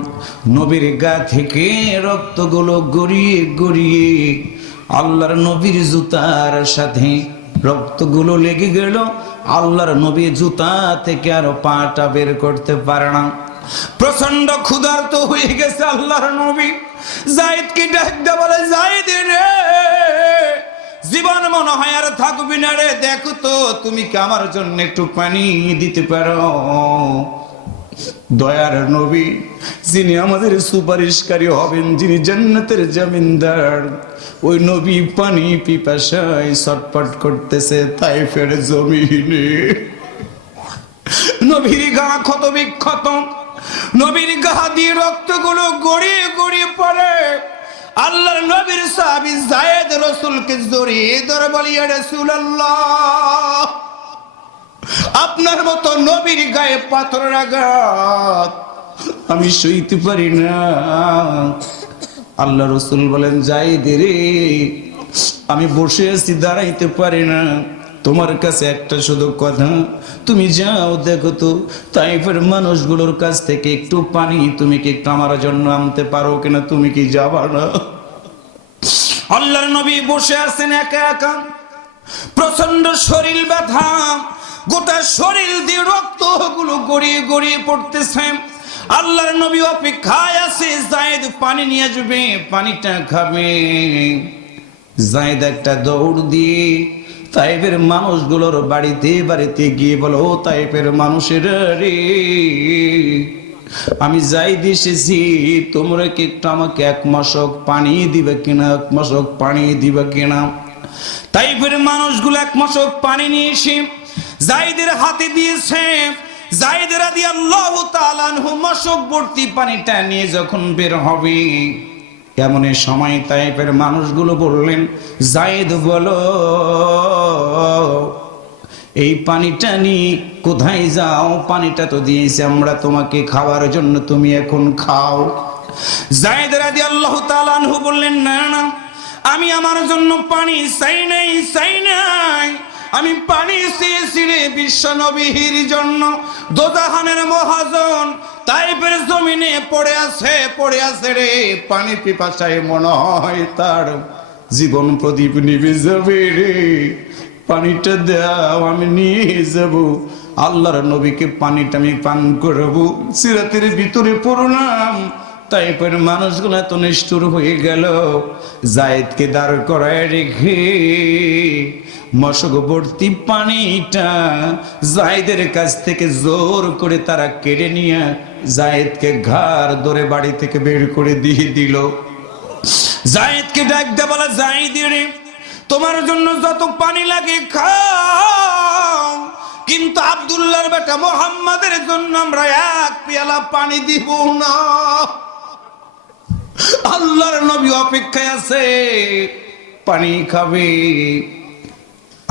নবীর গা থেকে রক্তগুলো গড়িয়ে গড়িয়ে আল্লাহর নবীর জুতার সাথে রক্তগুলো লেগে গেল। আল্লাহর নবী জুতা থেকে আর পাটা বের করতে পারে না। প্রচন্ড ক্ষুধার্ত হয়ে গেছে আল্লাহর নবী। যায়েদকে ডাক দিয়ে বলে, যায়েদ রে, জীবন মনে হয় আর থাকবি না রে, দেখো তো তুমি কি আমার জন্য একটু পানি দিতে পারো? দয়ার নবী, যিনি আমাদের সুপারিশকারী হবেন, যিনি জান্নাতের জমিনদার, ওই নবী পানি পিপাসায় ছটফট করতেছে তায়েফের জমিনে। নবীর গা ক্ষত বিক্ষত, নবীর গা দিয়ে রক্তগুলো গড়িয়ে গড়িয়ে পড়ে। আল্লাহর নবীর সাহাবী যায়েদ রাসূলকে জড়িয়ে ধরে বলে, ইয়া রাসূলুল্লাহ, আপনার মতো নবীর গায়ে পাথরের আঘাত আমি সইতে পারি না। আল্লাহ রাসূল বলেন, যায়েদ রে, আমি বসে আছি, দাঁড়াইতে পারি না, তোমার কাছে একটা শুধু কথা, তুমি যাও দেখো তো তায়েফের মানুষগুলোর কাছ থেকে একটু পানি তুমি কি একটু আমার জন্য আনতে পারো কিনা, তুমি কি যাবা না? আল্লাহর নবী বসে আছেন একা একা, প্রচন্ড শরীর ব্যথা, গোটা শরীর দিয়ে রক্তগুলো গড়িয়ে গড়িয়ে পড়তেছে। আল্লাহর নবী অপেক্ষায় আছে, যায়েদ পানি নিয়ে আসবে, পানিটা খাবে। যায়েদ একটা দৌড় দিয়ে তায়েফের মানুষগুলোর বাড়িতে বাড়িতে গিয়ে বলো, ও তায়েফের মানুষেরা রে, আমি যায়েদ এসেছি, তোমরা কি একটু আমাকে এক মশক পানি দিবে কিনা, এক মশক পানি দিবে কিনা। তায়েফের মানুষগুলো এক মশক পানি নিয়ে এসে যায়েদের হাতে দিয়েছে। যায়েদ রাদিয়াল্লাহু তাআলা আনহু মশক ভর্তি পানিটা নিয়ে যখন বের হবে, এমন সময় তায়েফের মানুষগুলো বললেন, যায়েদ বলো, এই পানিটা নিয়ে কোথায় যাও? পানিটা তো দিয়েছি আমরা তোমাকে খাওয়ার জন্য, তুমি এখন খাও। যায়েদ রাদিয়াল্লাহু তাআলা আনহু বললেন, না না, আমি আমার জন্য পানি চাই নাই, চাই নাই, আমি পানি চেয়েছি রে বিশ্ব নবীর জন্য। দোজাহানের মহাজন তায়েফের জমিনে পড়ে আছে রে, পানি পিপাসায় মনে হয় তার জীবন প্রদীপ নিভে যাবে রে, পানিটা দাও, আমি নিয়ে যাব, আল্লাহর নবীকে পানিটা আমি পান করব। সিরাতের ভিতরে পড়লাম, তায়েফের মানুষগুলো এত নিষ্ঠুর হয়ে গেল, যায়েদকে দাঁড় করায় রেখে মশক ভর্তি পানিটা যায়েদের কাছ থেকে জোর করে তারা কেড়ে নিয়ে যায়েদকে ঘাড় ধরে বাড়ি থেকে বের করে দিয়ে দিল। যায়েদকে ডাক দে, বলা, যায়েদ রে, তোমার জন্য যত পানি লাগে খাও, কিন্তু আব্দুল্লাহর বেটা মুহাম্মাদের জন্য আমরা এক পেয়ালা পানি দিব না। আল্লাহর নবী অপেক্ষায় আছে, পানি খাবে,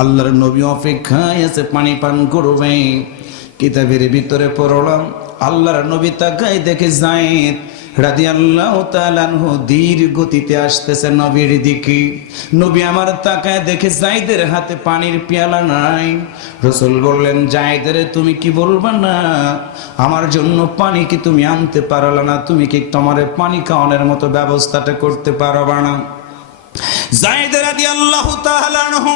আল্লাহর নবী অপেক্ষায় আছে, পানি পান করবে। কিতাবের ভিতরে পড়লাম, আল্লাহর নবী তাকায় দেখে যায়েদ রাদিয়াল্লাহু তাআলা আনহু ধীর গতিতে আসতেছে নবীর দিকে। নবী আমার তাকায় দেখে যায়েদের হাতে পানির পেয়ালা নাই। রাসূল বললেন, যায়েদ রে, তুমি কি বলবা না? আমার জন্য পানি কি তুমি আনতে পারলা না? তুমি কি তোমার পানি খাওয়ানোর মতো ব্যবস্থাটা করতে পারবা না? যায়েদ রাদিয়াল্লাহু তাআলা আনহু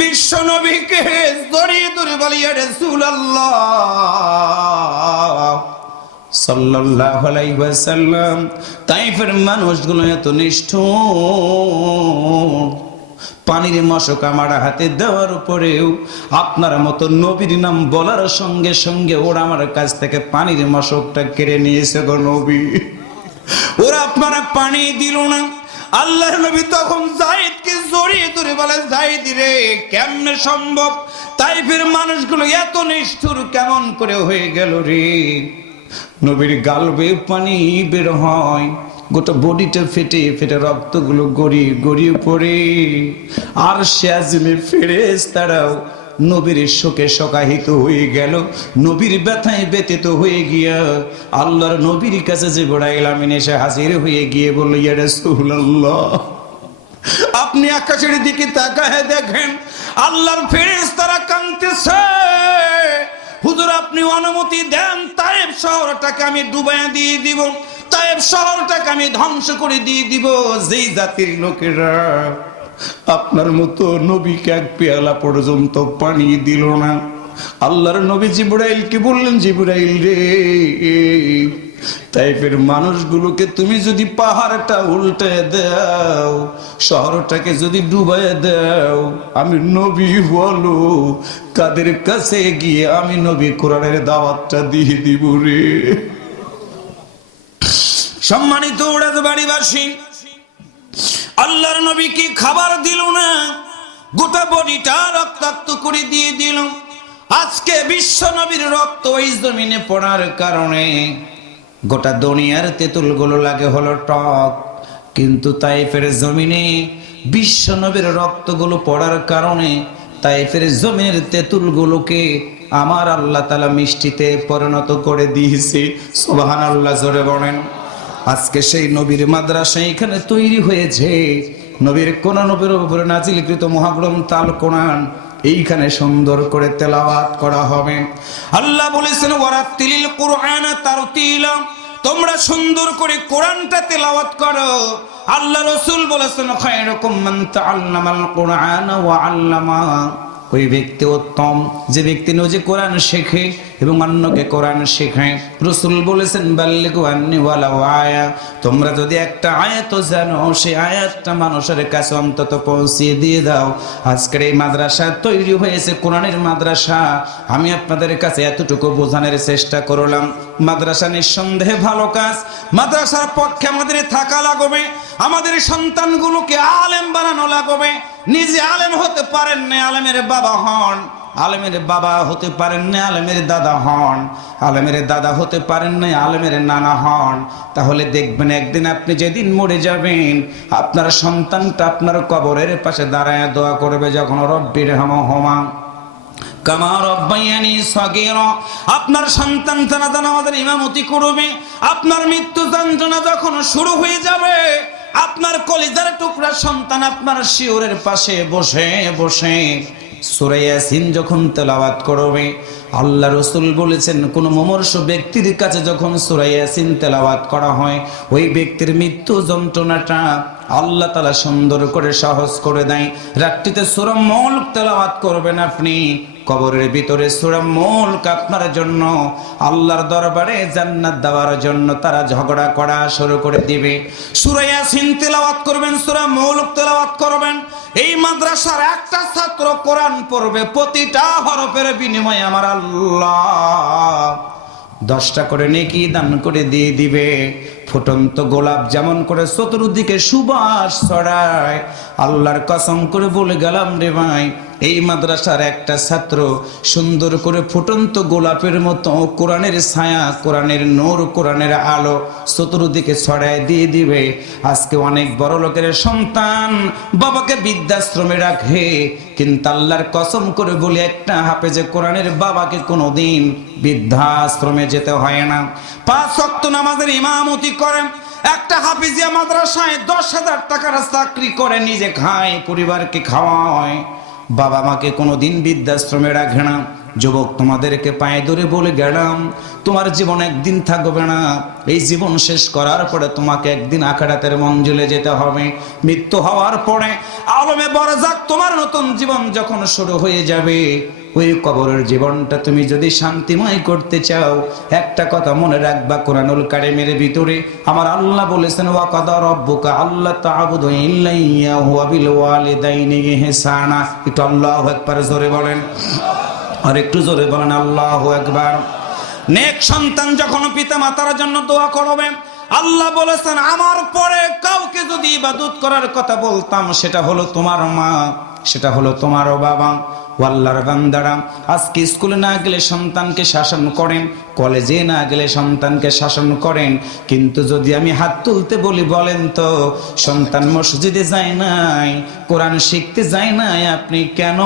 বিশ্ব নবীকে জড়িয়ে ধরে বলে, ইয়া রাসূলুল্লাহ সাল্লাল্লাহু আলাইহি ওয়াসাল্লাম, তায়েফের মানুষগুলো এত নিষ্ঠুর, পানির মশক আমার হাতে দেওয়ার পরেও আপনার মতো নবীর নাম বলার সঙ্গে সঙ্গে ওরা আমার কাছ থেকে পানির মশকটা কেড়ে নিয়েছে গো নবী, ওরা আপনারা পানি দিল না। আল্লাহর নবী তখন যায়েদকে জড়িয়ে ধরে বলে, যায়েদ রে, কেমনে সম্ভব? তায়েফের মানুষগুলো এত নিষ্ঠুর কেমন করে হয়ে গেল রে? নবীর গাল বেয়ে পানি বের হয়, গোটা বডিটা ফেটে ফেটে রক্তগুলো গড়িয়ে পড়ে, আর সে আজমে ফেরেশতারাও নবীর শোকে শোকাহিত হয়ে গেল, নবীর ব্যথায় ব্যতীত হয়ে গিয়া আল্লাহর নবীর কাছে জিবরাইল আমিন এসে হাজির হয়ে গিয়ে বলল, ইয়া রাসূলুল্লাহ, আপনি আকাশের দিকে তাকায় দেখেন, আল্লাহর ফেরেশতারা কাঁদতেছে, হুজুর আপনি অনুমতি দেন, তায়েফ শহরটাকে আমি ডুবাইয়া দিয়ে দিব, তায়েফ শহরটাকে আমি ধ্বংস করে দিয়ে দিব। যেই জাতির লোকেরা আপনার মতো নবীকে এক পেয়ালা পর্যন্ত পানি দিল না, আল্লাহর নবী জিবরাইলকে বললেন, জিবরাইল রে, তায়েফের মানুষগুলোকে তুমি যদি পাহাড়টা উল্টে দাও, শহরটাকে যদি ডুবাইয়া দাও, আমি নবী বলো কাদের কাছে গিয়ে আমি নবী কোরআনের দাওয়াতটা দিয়ে দিব রে। সম্মানিত রাজবাড়িবাসী, আল্লাহর নবী কি খাবার দিল না, গোটা বডিটা রক্তাক্ত করে দিয়ে দিল। আজকে বিশ্ব নবীর রক্ত ওই জমিনে পড়ার কারণে গোটা দুনিয়ার তেঁতুলগুলো লাগে হলো টক, কিন্তু তায়েফের জমিনে বিশ্ব নবীর রক্তগুলো পড়ার কারণে তায়েফের জমিনের তেঁতুলগুলোকে আমার আল্লাহ তাআলা মিষ্টিতে পরিণত করে দিয়েছে। সুবহানাল্লাহ, জোরে বলেন। আজকে সেই নবীর মাদ্রাসা এখানে তৈরি হয়েছে, নবীর কোন নবীর উপরে নাজিলকৃত মহাগ্রন্থ আল কোরআন এইখানে সুন্দর করে তেলাওয়াত করা হবে। আল্লাহ বলেছেন, ওয়ারাতিলিল কুরআনা তারতিলা, তোমরা সুন্দর করে কোরআনটা তেলাওয়াত করো। আল্লাহ রাসূল বলেছেন, খায়রুকুম মান তাআল্লামাল কুরআনা ওয়া আল্লামা, ওই ব্যক্তি উত্তম যে ব্যক্তি নিজে কোরআন শেখে এবং অন্যকে কোরআন শেখায়। রাসূল বলেছেন বাল্লিগু আন্নি ওয়ালাউ আয়া, তোমরা যদি একটা আয়াত জানো সেই আয়াতটা মানুষের কাছে অন্তত পৌঁছিয়ে দিয়ে দাও। আজকের এই মাদ্রাসা তৈরি হয়েছে কোরআনের মাদ্রাসা। আমি আপনাদের কাছে এতটুকু বোঝানোর চেষ্টা করলাম, মাদ্রাসা নিঃসন্দেহে ভালো কাজ। মাদ্রাসার পক্ষে আমাদের থাকা লাগবে, আমাদের সন্তানগুলোকে আলেম বানানো লাগবে। নিজে আলেম হতে পারেন না, আলেমের বাবা হন। আলেমের বাবা হতে পারেন না, আলেমের দাদা হন। আলেমের দাদা হতে পারেন না, আলেমের নানা হন। তাহলে দেখবেন একদিন আপনি যেদিন মরে যাবেন, আপনার সন্তানটা আপনার কবরের পাশে দাঁড়ায় দোয়া করবে, যখন রব্বির হামহুমা কামা রব্বায়ানি সগীরা। আপনার সন্তান জানাজা নামাজের ইমামতি করবে। আপনার মৃত্যু যন্ত্রণা যখন শুরু হয়ে যাবে, আপনার কলিজার টুকরা সন্তান আপনার শিওরের পাশে বসে বসে সূরা ইয়াসিন যখন তেলাওয়াত করবে, আল্লাহ রাসূল বলেছেন কোন মুমূর্ষ ব্যক্তির কাছে যখন সূরা ইয়াসিন তেলাওয়াত করা হয়, ওই ব্যক্তির মৃত্যু যন্ত্রণাটা আল্লাহ তাআলা সুন্দর করে সহজ করে দেয়। রাত্রিতে সূরা মুলক তেলাওয়াত করবেন আপনি, কবরের ভিতরে সূরা মুলক আপনার জন্য আল্লাহর দরবারে জান্নাত দেওয়ার জন্য তারা ঝগড়া করা শুরু করে দিবে। সূরা ইয়াসিন তেলাওয়াত করবেন, সূরা মুলক তেলাওয়াত করবেন। এই মাদ্রাসার একটা ছাত্র কোরআন পড়বে, প্রতিটা হরফের বিনিময়ে আমার আল্লাহ 10টা করে নেকি দান করে দিয়ে দিবে। ফুটন্ত গোলাপ যেমন করে চতুর্দিকে সুবাস ছড়ায়, আল্লাহর কসম করে বলে গেলাম রে ভাই, এই মাদ্রাসার একটা ছাত্র সুন্দর করে ফুটন্ত গোলাপের মতো কোরআনের ছায়া, কোরআনের নূর, কোরআনের আলো চতুর্দিকে ছড়ায় দিয়ে দিবে। আজকে অনেক বড় লোকের সন্তান বাবাকে বৃদ্ধাশ্রমে রাখে, কিন্তু আল্লাহর কসম করে বলি একটা হাফেজে কোরআনের বাবাকে কোনোদিন বৃদ্ধাশ্রমে যেতে হয় না। 5 ওয়াক্ত নামাজের ইমামতি করেন, একটা হাফিজিয়া মাদ্রাসায় 10,000 টাকার চাকরি করে, নিজে খায়, পরিবারকে খাওয়ায়, বাবা মাকে কোনোদিন বৃদ্ধাশ্রমে রাখে না। যুবক, তোমাদেরকে পায়ে ধরে বলে গেলাম, তোমার জীবন একদিন থাকবে না। এই জীবন শেষ করার পরে তোমাকে একদিন আখিরাতের মঞ্জিলে যেতে হবে। মৃত্যু হওয়ার পরে আলমে বরজাক তোমার নতুন জীবন যখন শুরু হয়ে যাবে, ওই কবরের জীবনটা তুমি যদি শান্তিময় করতে চাও, একটা কথা মনে রাখবা, কোরআনুল কারীমের ভিতরে আমার আল্লাহ বলেছেন ওয়া কাদা রাব্বুকা আল্লা তা'বুদু ইল্লা ইয়াহু ওয়া বিল ওয়ালিদাইনি ইহসানা। একটু আল্লাহু আকবার জোরে বলেন, আর একটু জোরে বলেন আল্লাহু আকবার। নেক সন্তান যখন পিতা মাতার জন্য দোয়া করবে, আল্লাহ বলেছেন আমার পরে কাউকে যদি ইবাদত করার কথা বলতাম, সেটা হলো তোমার মা, সেটা হলো তোমার বাবা। আল্লাহর বান্দারা আজকে স্কুলে না গেলে সন্তানকে শাসন করেন, কলেজে না গেলে সন্তানকে শাসন করেন, কিন্তু যদি আমি হাত তুলতে বলি, বলেন তো সন্তান মসজিদে যায় নাই, কোরআন শিখতে যায় নাই, আপনি কেন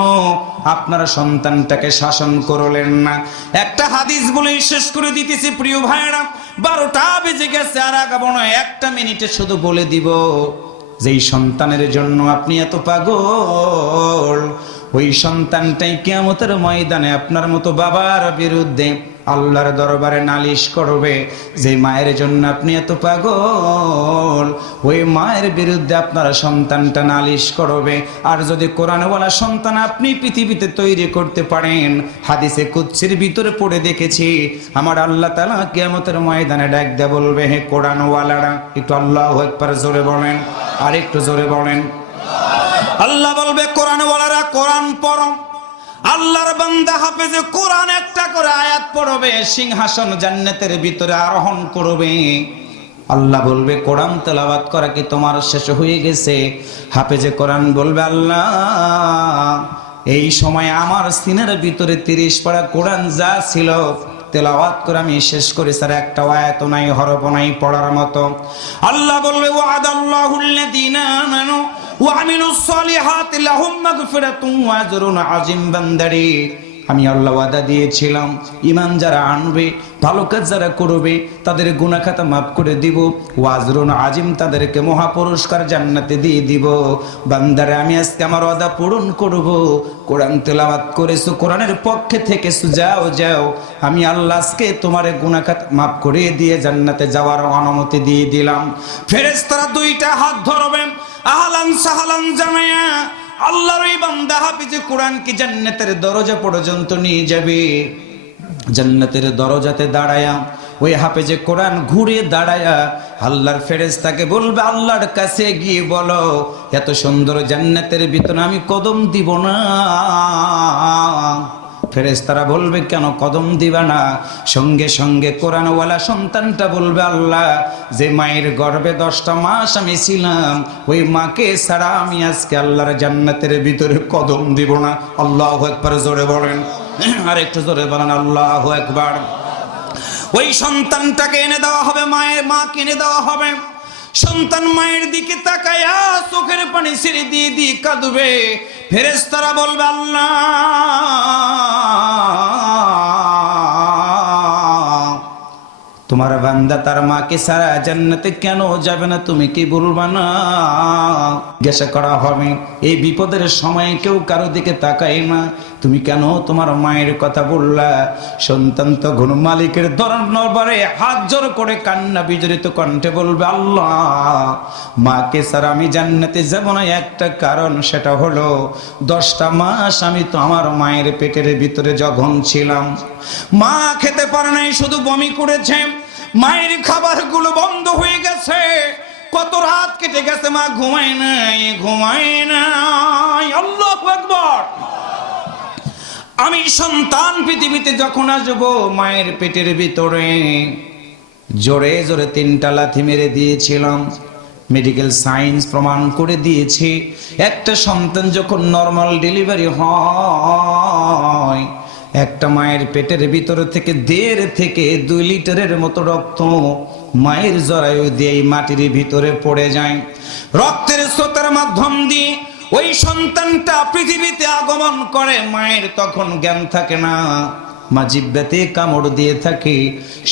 আপনার সন্তানটাকে শাসন করলেন না? একটা হাদিস বলে শেষ করে দিতেছি প্রিয় ভাইরা, 12টা বেজে গেছে, আর আগাবো না, 1 মিনিটে শুধু বলে দিব, যেই সন্তানের জন্য আপনি এত পাগল, ওই সন্তানটাই কিয়ামতের ময়দানে আপনার মতো বাবার বিরুদ্ধে আল্লাহর দরবারে নালিশ করবে। যে মায়ের জন্য আপনি এত পাগল, ওই মায়ের বিরুদ্ধে আপনার সন্তানটা নালিশ করবে। আর যদি কোরআনওয়ালা সন্তান আপনি পৃথিবীতে তৈরি করতে পারেন, হাদিসে কুদসির ভিতরে পড়ে দেখেছি, আমার আল্লাহ তাআলা কিয়ামতের ময়দানে ডাক দিয়ে বলবে, হে কোরআনওয়ালারা, একটু আল্লাহু আকবার জোরে বলেন, আর একটু জোরে বলেন। আল্লাহ বলবে কোরআনওয়ালারা কোরআন পড়ো। আল্লাহর বান্দা হাফেজে কোরআন একটা করে আয়াত পড়বে, সিংহাসন জান্নাতের ভিতরে আরোহণ করবে। আল্লাহ বলবে কোরআন তেলাওয়াত করা কি তোমার শেষ হয়ে গেছে? হাফেজে কোরআন বলবে আল্লাহ, এই সময় আমার সিনার ভিতরে 30 পারা কোরআন যা ছিল তেলাওয়াত করে আমি শেষ করি, স্যার একটা আয়াত নাই, হরফ নাই পড়ার মতো। আল্লাহ বলবে ওয়াদাল্লাহুল্লাযীনা আমানু ওয়া আমিলুস সালিহাতি লাহুম মাগফিরাতুন ওয়া আজরুন আযীম। বান্দারে, আমি আল্লাহ ওয়াদা দিয়েছিলাম, ঈমান যারা আনবে, ভালো কাজ যারা করবে, তাদের গুনাহ খাতা মাফ করে দিব, ওয়া আজরুন আযীম, তাদেরকে মহা পুরস্কার জান্নাতে দিয়ে দিব। বান্দারে, আমি আজকে আমার ওয়াদা পূরণ করব। কোরআন তেলাওয়াত করেছো, কোরআনের পক্ষে থেকে যাও যাও, আমি আল্লাহ আজকে তোমার গুনাহ খাতা মাফ করে দিয়ে জান্নাতে যাওয়ার অনুমতি দিয়ে দিলাম। ফেরেশতারা 2টা হাত ধরবে, আহলান সাহলান জানায়া আল্লাহর ওই বান্দা হাফিজে কোরআন কি জান্নাতের দরজা পর্যন্ত নিয়ে যাবে। জান্নাতের দরজাতে দাঁড়ায়া ওই হাফেজে কোরআন ঘুরে দাঁড়ায়া আল্লাহর ফেরেশতাকে বলবে, আল্লাহর কাছে গিয়ে বলো এত সুন্দর জান্নাতের ভিতরে আমি কদম দিব না। ফেরেশতারা বলবে, কেন কদম দিবা না? সঙ্গে সঙ্গে কোরআনওয়ালা সন্তানটা বলবে, আল্লাহ যে মায়ের গর্ভে 10টা মাস আমি ছিলাম, ওই মাকে ছাড়া আমি আজকে আল্লাহর জান্নাতের ভিতরে কদম দিব না। আল্লাহু আকবার, জোরে বলেন, আর একটু জোরে বলেন আল্লাহু আকবার। ওই সন্তানটাকে এনে দেওয়া হবে, মাকে এনে দেওয়া হবে। সন্তান মায়ের দিকে তাকায়া চোখের পানি ছেড়ে দিয়ে দিয়ে কাঁদবে। ফেরেশতারা বলবে, আল্লাহ তোমার বান্দা তার মাকে ছাড়া জান্নাতে কেন যাবে না, তুমি কি বলবা না? জিজ্ঞাসা করা হবে, এই বিপদের সময় কেউ কারো দিকে তাকায় না, তুমি কেন তোমার মায়ের কথা বললা? সন্তান তখন মালিকের দরবারে হাত জোড় করে কান্না বিজড়িত কণ্ঠে বলবে, আল্লাহ মাকে ছাড়া আমি জান্নাতে যাব না একটা কারণ, সেটা হলো 10টা মাস আমি তো আমার মায়ের পেটের ভিতরে যখন ছিলাম, মা খেতে পারে নাই, শুধু বমি করেছে, মায়ের খাবারগুলো বন্ধ হয়ে গেছে, কত রাত কেটে গেছে, মা ঘুমায় নাই। আল্লাহু আকবার। আমি সন্তান পৃথিবীতে যখন আসবো, মায়ের পেটের ভিতরে জোরে জোরে 3টা লাথি মেরে দিয়েছিলাম। মেডিকেল সায়েন্স প্রমাণ করে দিয়েছে, একটা সন্তান যখন নর্মাল ডেলিভারি হয়, একটা মায়ের পেটের ভিতরে থেকে 1.5 থেকে 2 লিটারের মতো রক্ত মায়ের জরায়ু দিয়ে মাটির ভিতরে পড়ে যায়। রক্তের স্রোতের মাধ্যম দিয়ে ওই সন্তানটা পৃথিবীতে আগমন করে। মায়ের তখন জ্ঞান থাকে না, মা জিহ্বাতে কামড় দিয়ে থাকে।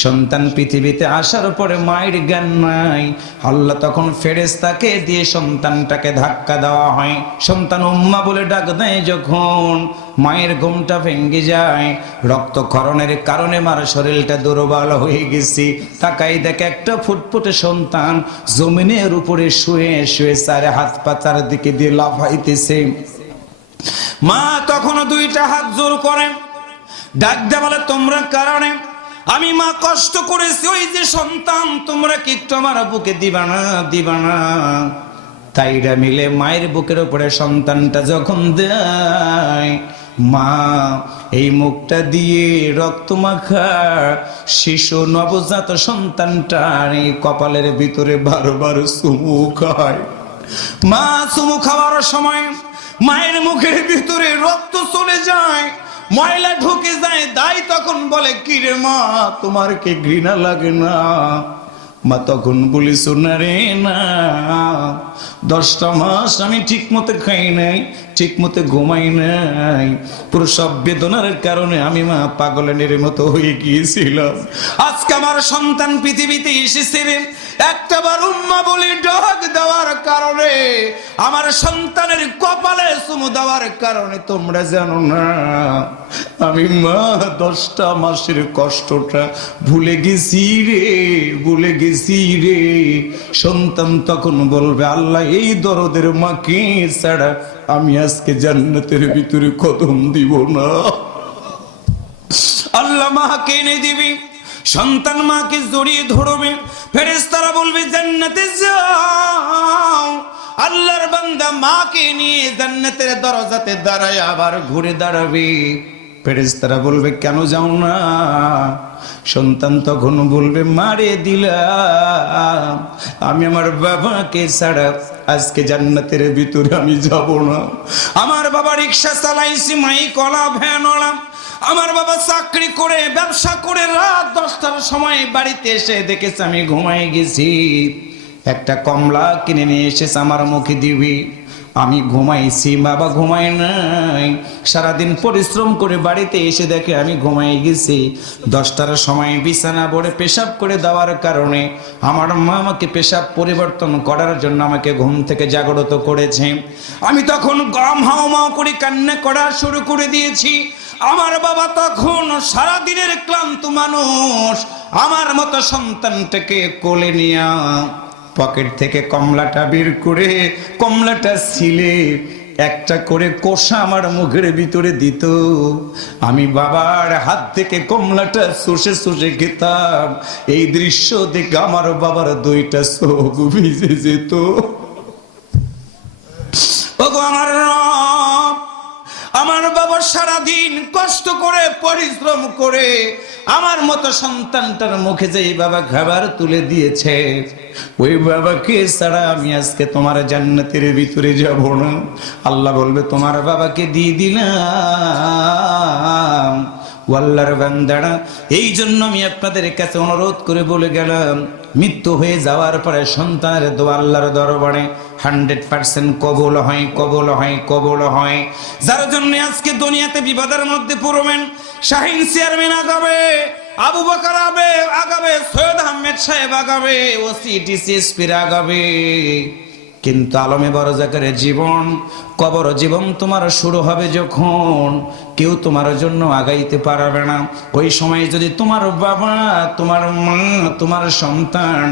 সন্তান পৃথিবীতে আসার পরে মায়ের জ্ঞান নাই। আল্লাহ তখন ফেরেশতাকে দিয়ে সন্তানটাকে ধাক্কা দেওয়া হয়। সন্তান উম্মা বলে ডাক দেয় যখন, মায়ের ঘুমটা ভেঙে যায়। রক্তক্ষরণের কারণে মার শরীরটা দুর্বল হয়ে গেছে। তাকাই দেখে একটা ফুটফুটে সন্তান জমিনের উপরে শুয়ে শুয়ে 4 হাত পা চারদিকে দিয়ে লাফাইতেছে। মা তখন 2টা হাত জোর করে ডাক দেয়া বলে, তোমরা কারণে আমি মা কষ্ট করেছি, ওই যে সন্তান তোমরা কি একটু আমার বুকে দিবা না, দিবা না? তাইরা মিলে মায়ের বুকের উপরে সন্তানটা যখন দেয়, মা এই মুখটা দিয়ে রক্ত মাখা শিশু নবজাত সন্তানটার এই কপালের ভিতরে বারবার চুমু খায়। মা চুমু খাওয়ার সময় মায়ের মুখের ভিতরে রক্ত চলে যায়, ময়লা ঢুকে যায়। দাই তখন বলে, কি রে মা, তোমার কি ঘৃণা লাগে না? মা তখন বলি, শোনা রে না, 10টা মাস আমি ঠিক মতো খাই নাই, ঠিক মতো ঘুমাই নাই, প্রসব বেদনার কারণে আমি মা পাগলের মতো হয়ে গিয়েছিলাম। আজকে আমার সন্তান পৃথিবীতে এসেছিলেন, একটাবার উম্মা বলে ডাক দেওয়ার কারণে, আমার সন্তানের কপালে চুমু দেওয়ার কারণে তোমরা জানো না আমি মা 10টা মাসের কষ্টটা ভুলে গেছি রে, ভুলে গেছি রে। সন্তান তখন বলবে, আল্লাহ এই দরদের মাকে ছাড়া আমি আজকে জান্নাতের ভিতরে কদম দিব না। আল্লাহ মাকে এনে দিবি, সন্তান মাকে জড়িয়ে ধরবে। ফেরেশতারা বলবে, জান্নাতে যাও। আল্লাহর বান্দা মাকে নিয়ে জান্নাতের দরজাতে দাঁড়ায় আবার ঘুরে দাঁড়াবে। ফেরেশতারা বলবে, কেন যাও না? সন্তান তখন বলবে, মারে দিলাম, আমি আমার বাবাকে ছাড়া আজকে জান্নাতের ভিতরে আমি যাব না। আমার বাবা রিক্সা চালাইছি, মাই কলা ভ্যানওয়ালা। আমার বাবা চাকরি করে ব্যবসা করে রাত 10টার সময় বাড়িতে এসে দেখেছে আমি ঘুমাই গেছি। একটা কমলা কিনে নিয়ে এসেছে আমার মুখে দিবি। আমি ঘুমাইছি, বাবা ঘুমাই নাই। সারাদিন পরিশ্রম করে বাড়িতে এসে দেখে আমি ঘুমাই গেছি। 10টার সময় বিছানা ভরে পেশাব করে দেওয়ার কারণে আমার মা আমাকে পেশাব পরিবর্তন করার জন্য আমাকে ঘুম থেকে জাগ্রত করেছে। আমি তখন গম হাও মাও করে কান্না করা শুরু করে দিয়েছি। আমার বাবা তখন সারাদিনের ক্লান্ত মানুষ, আমার মতো সন্তানটাকে কোলে নিয়ে পকেট থেকে কমলাটা বের করে কমলাটা ছিলে একটা করে কোষা আমার মুখের ভিতরে দিত, আমি বাবার হাত থেকে কমলাটা চষে চষে খেতাম। এই দৃশ্য দেখে আমার বাবার দুইটা চোখ ভিজে যেত। ওগো আমার রব, আমার বাবা সারাদিন কষ্ট করে পরিশ্রম করে আমার মতো সন্তানটার মুখে যেই বাবা খাবার তুলে দিয়েছে, ওই বাবাকে ছাড়া আমি আজকে তোমার জান্নাতের ভিতরে যাব না। আল্লাহ বলবে তোমার বাবাকে দিয়ে দিলাম। আল্লাহর বান্দারা, এই জন্য আমি আপনাদের কাছে অনুরোধ করে বলে গেলাম, মৃত্যু হয়ে যাওয়ার পরে সন্তানের দোয়া আল্লাহর দরবারে 100% কবুল হয়, কবুল হয়, কবুল হয়। যার জন্য আজকে দুনিয়াতে বিপদের মধ্যে পড়বেন, শাহিন চেয়ারম্যান আগাবে, আবু বকর আগাবে, সৈয়দ আহমেদ সাহেব আগাবে, ওসি ডিসিএসপি আগাবে, কিন্তু আলমে বরজাকারের জীবন, কবর জীবন তোমার শুরু হবে যখন, কেউ তোমার জন্য আগাইতে পারবে না। ওই সময় যদি তোমার বাবা, তোমার মা, তোমার সন্তান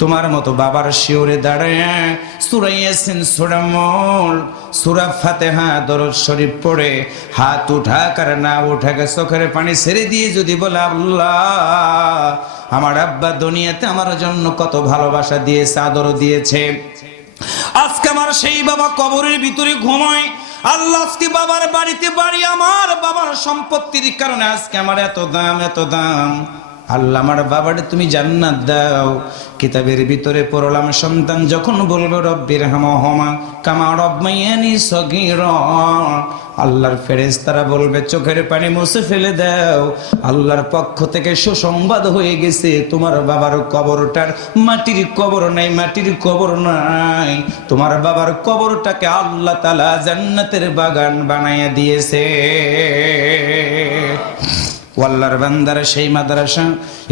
তোমার মতো বাবার শিওরে দাঁড়ায় সূরা ইয়াসিন, সূরা মুলক, সূরা ফাতিহা, দরুদ শরীফ পড়ে হাত উঠাক আর না উঠাকে চোখের পানি ছেড়ে দিয়ে যদি বলে, আল্লাহ আমার আব্বা দুনিয়াতে আমার জন্য কত ভালোবাসা দিয়েছে, আদর দিয়েছে, আজকে আমার সেই বাবা কবরের ভিতরে ঘুমায়, আল্লাহ আজকে বাবার বাড়িতে বাড়ি, আমার বাবার সম্পত্তির কারণে আজকে আমার এত দাম, এত দাম, আল্লাহ আমার বাবারে তুমি জান্নাত দাও। কিতাবের ভিতরে পড়লাম, সন্তান যখন বলবে রব্বির হামহুমা কামা রাব্বায়ানি সগীরা, আল্লাহর ফেরেশতারা বলবে চোখের পানি মুছে ফেলে দাও। আল্লাহর পক্ষ থেকে সুসংবাদ হয়ে গেছে, তোমার বাবার কবরটার মাটির কবর নাই, মাটির কবর নাই, তোমার বাবার কবরটাকে আল্লাহ তাআলা জান্নাতের বাগান বানাইয়া দিয়েছে। আল্লাহর বান্দারা, সেই মাদ্রাসা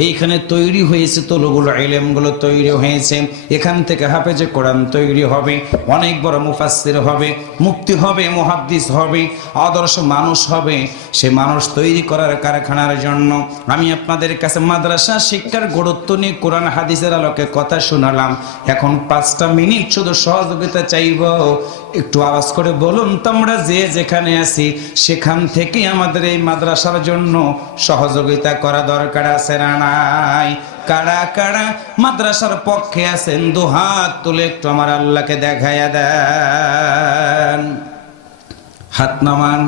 এইখানে তৈরি হয়েছে, তলবুল ইলমগুলো তৈরি হয়েছে, এখান থেকে হাফেজে কোরআন তৈরি হবে, অনেক বড় মুফাসসির হবে, মুফতি হবে, মুহাদ্দিস হবে, আদর্শ মানুষ হবে। সে মানুষ তৈরি করার কারখানার জন্য আমি আপনাদের কাছে মাদ্রাসা শিক্ষার গুরুত্ব নিয়ে কোরআন হাদিসের আলোকে কথা শোনালাম। এখন 5টা মিনিট শুধু সহযোগিতা চাইব, একটু আওয়াজ করে বলুন তো, আমরা যে যেখানে আছি সেখান থেকে আমাদের এই মাদ্রাসার জন্য সহযোগিতা করা দরকার আছে না নাই? কারা কারা মাদ্রাসার পক্ষে আছেন দুহাত তুলে একটু আমার আল্লাহকে দেখাইয়া দেন, হাত নামান।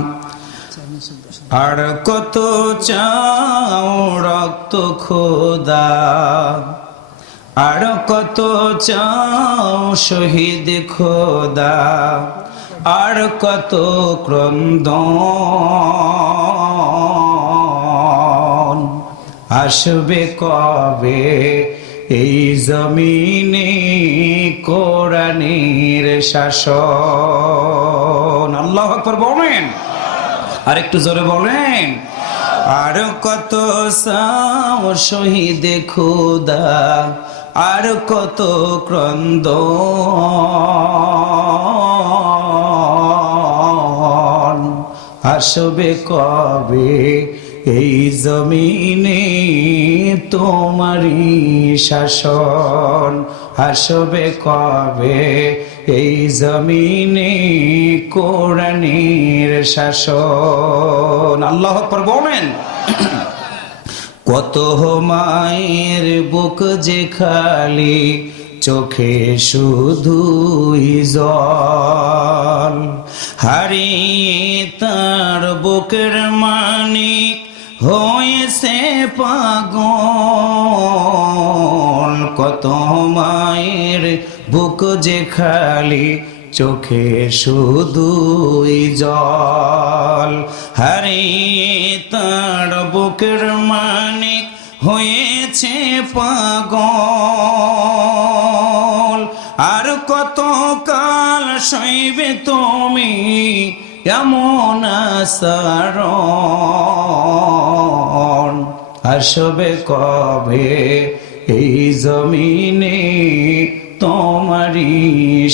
আর কত চাও রক্ত খোদা, আর কত চাও শহীদ খোদা, আর কত ক্রন্দন, আসবে কবে এই জমিনে কোরআনের শাসন। আল্লাহু আকবার বলেন, আর একটু জোরে বলেন। আর কত চাও শহীদ খোদা, আর কত ক্রন্দন, আসবে কবে এই জমিনে তোমারই শাসন, আসবে কবে এই জমিনে কোরআনের শাসন। আল্লাহু আকবার বলেন। কত মায়ের বুক যে খালি, চোখে শুধুই জল, হারিয়ে তার বুকের মানিক হয়েছে পাগল। কত মায়ের বুক যে খালি, চোখে শুধুই জল, হারিয়ে তার বুকের মানিক হয়েছে পাগল। আর কত কাল সইবে তুমি এমন আচরণ, আসবে কবে এই জমিনে তোমারই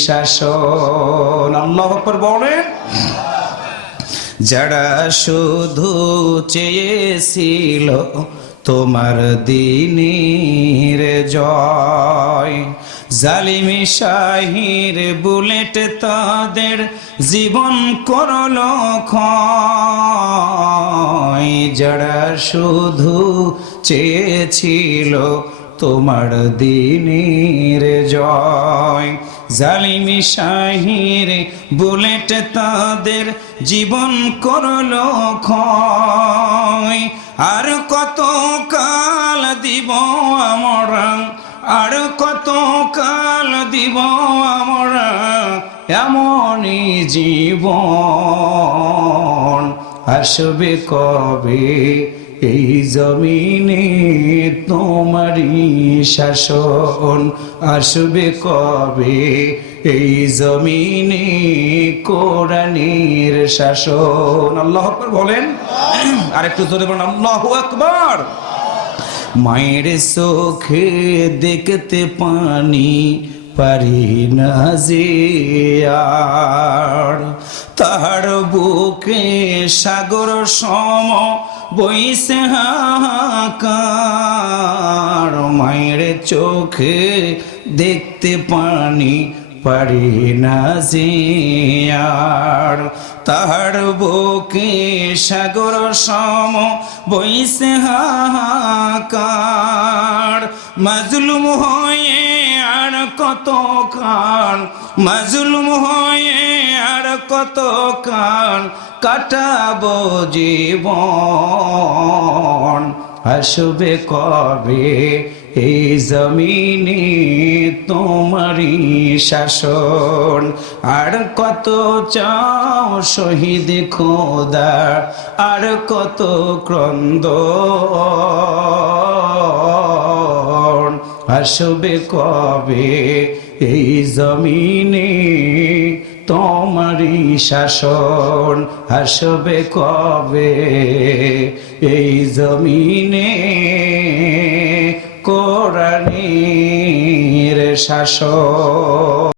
শাসন। আল্লাহু আকবার বলেন। যারা শুধু চেয়েছিল তোমার দ্বীনের জয়, জালিমি শাহির বুলেট তাদের জীবন করলো ক্ষয়, যারা শুধু চেয়েছিল তোমার দিনের জয়। জালিমি শাহির বুলেট তাদের জীবন করলো ক্ষয়, আর কত কাল দিব আমরা, আর কত কাল দিব আমরা এমনই জীবন। আসবে কবে এই জমিনে তোমারই শাসন, আসবে কবে এই জমিনে কোরআনের শাসন। আল্লাহু আকবার বলেন, আরেকটু জোরে বলেন আল্লাহু আকবার। মায়ের চোখে দেখতে পানি পারি না যে আর, তার বুকে সাগর সম বইছে হাহাকার। মায়ের চোখে দেখতে পানি পারি না যে আর, তার বুকে সাগর সম বইছে হাহাকার। মাজলুম হয়ে আর কত কান, মাজলুম হয়ে আর কত কান কাটাবো জীবন। আসবে কবে এই জমিনে তোমারই শাসন, আর কত চাও শহীদ খোদা, আর কত ক্রন্দন। আসবে কবে এই জমিনে তোমারই শাসন, আসবে কবে এই জমিনে কোরআনের শাসন।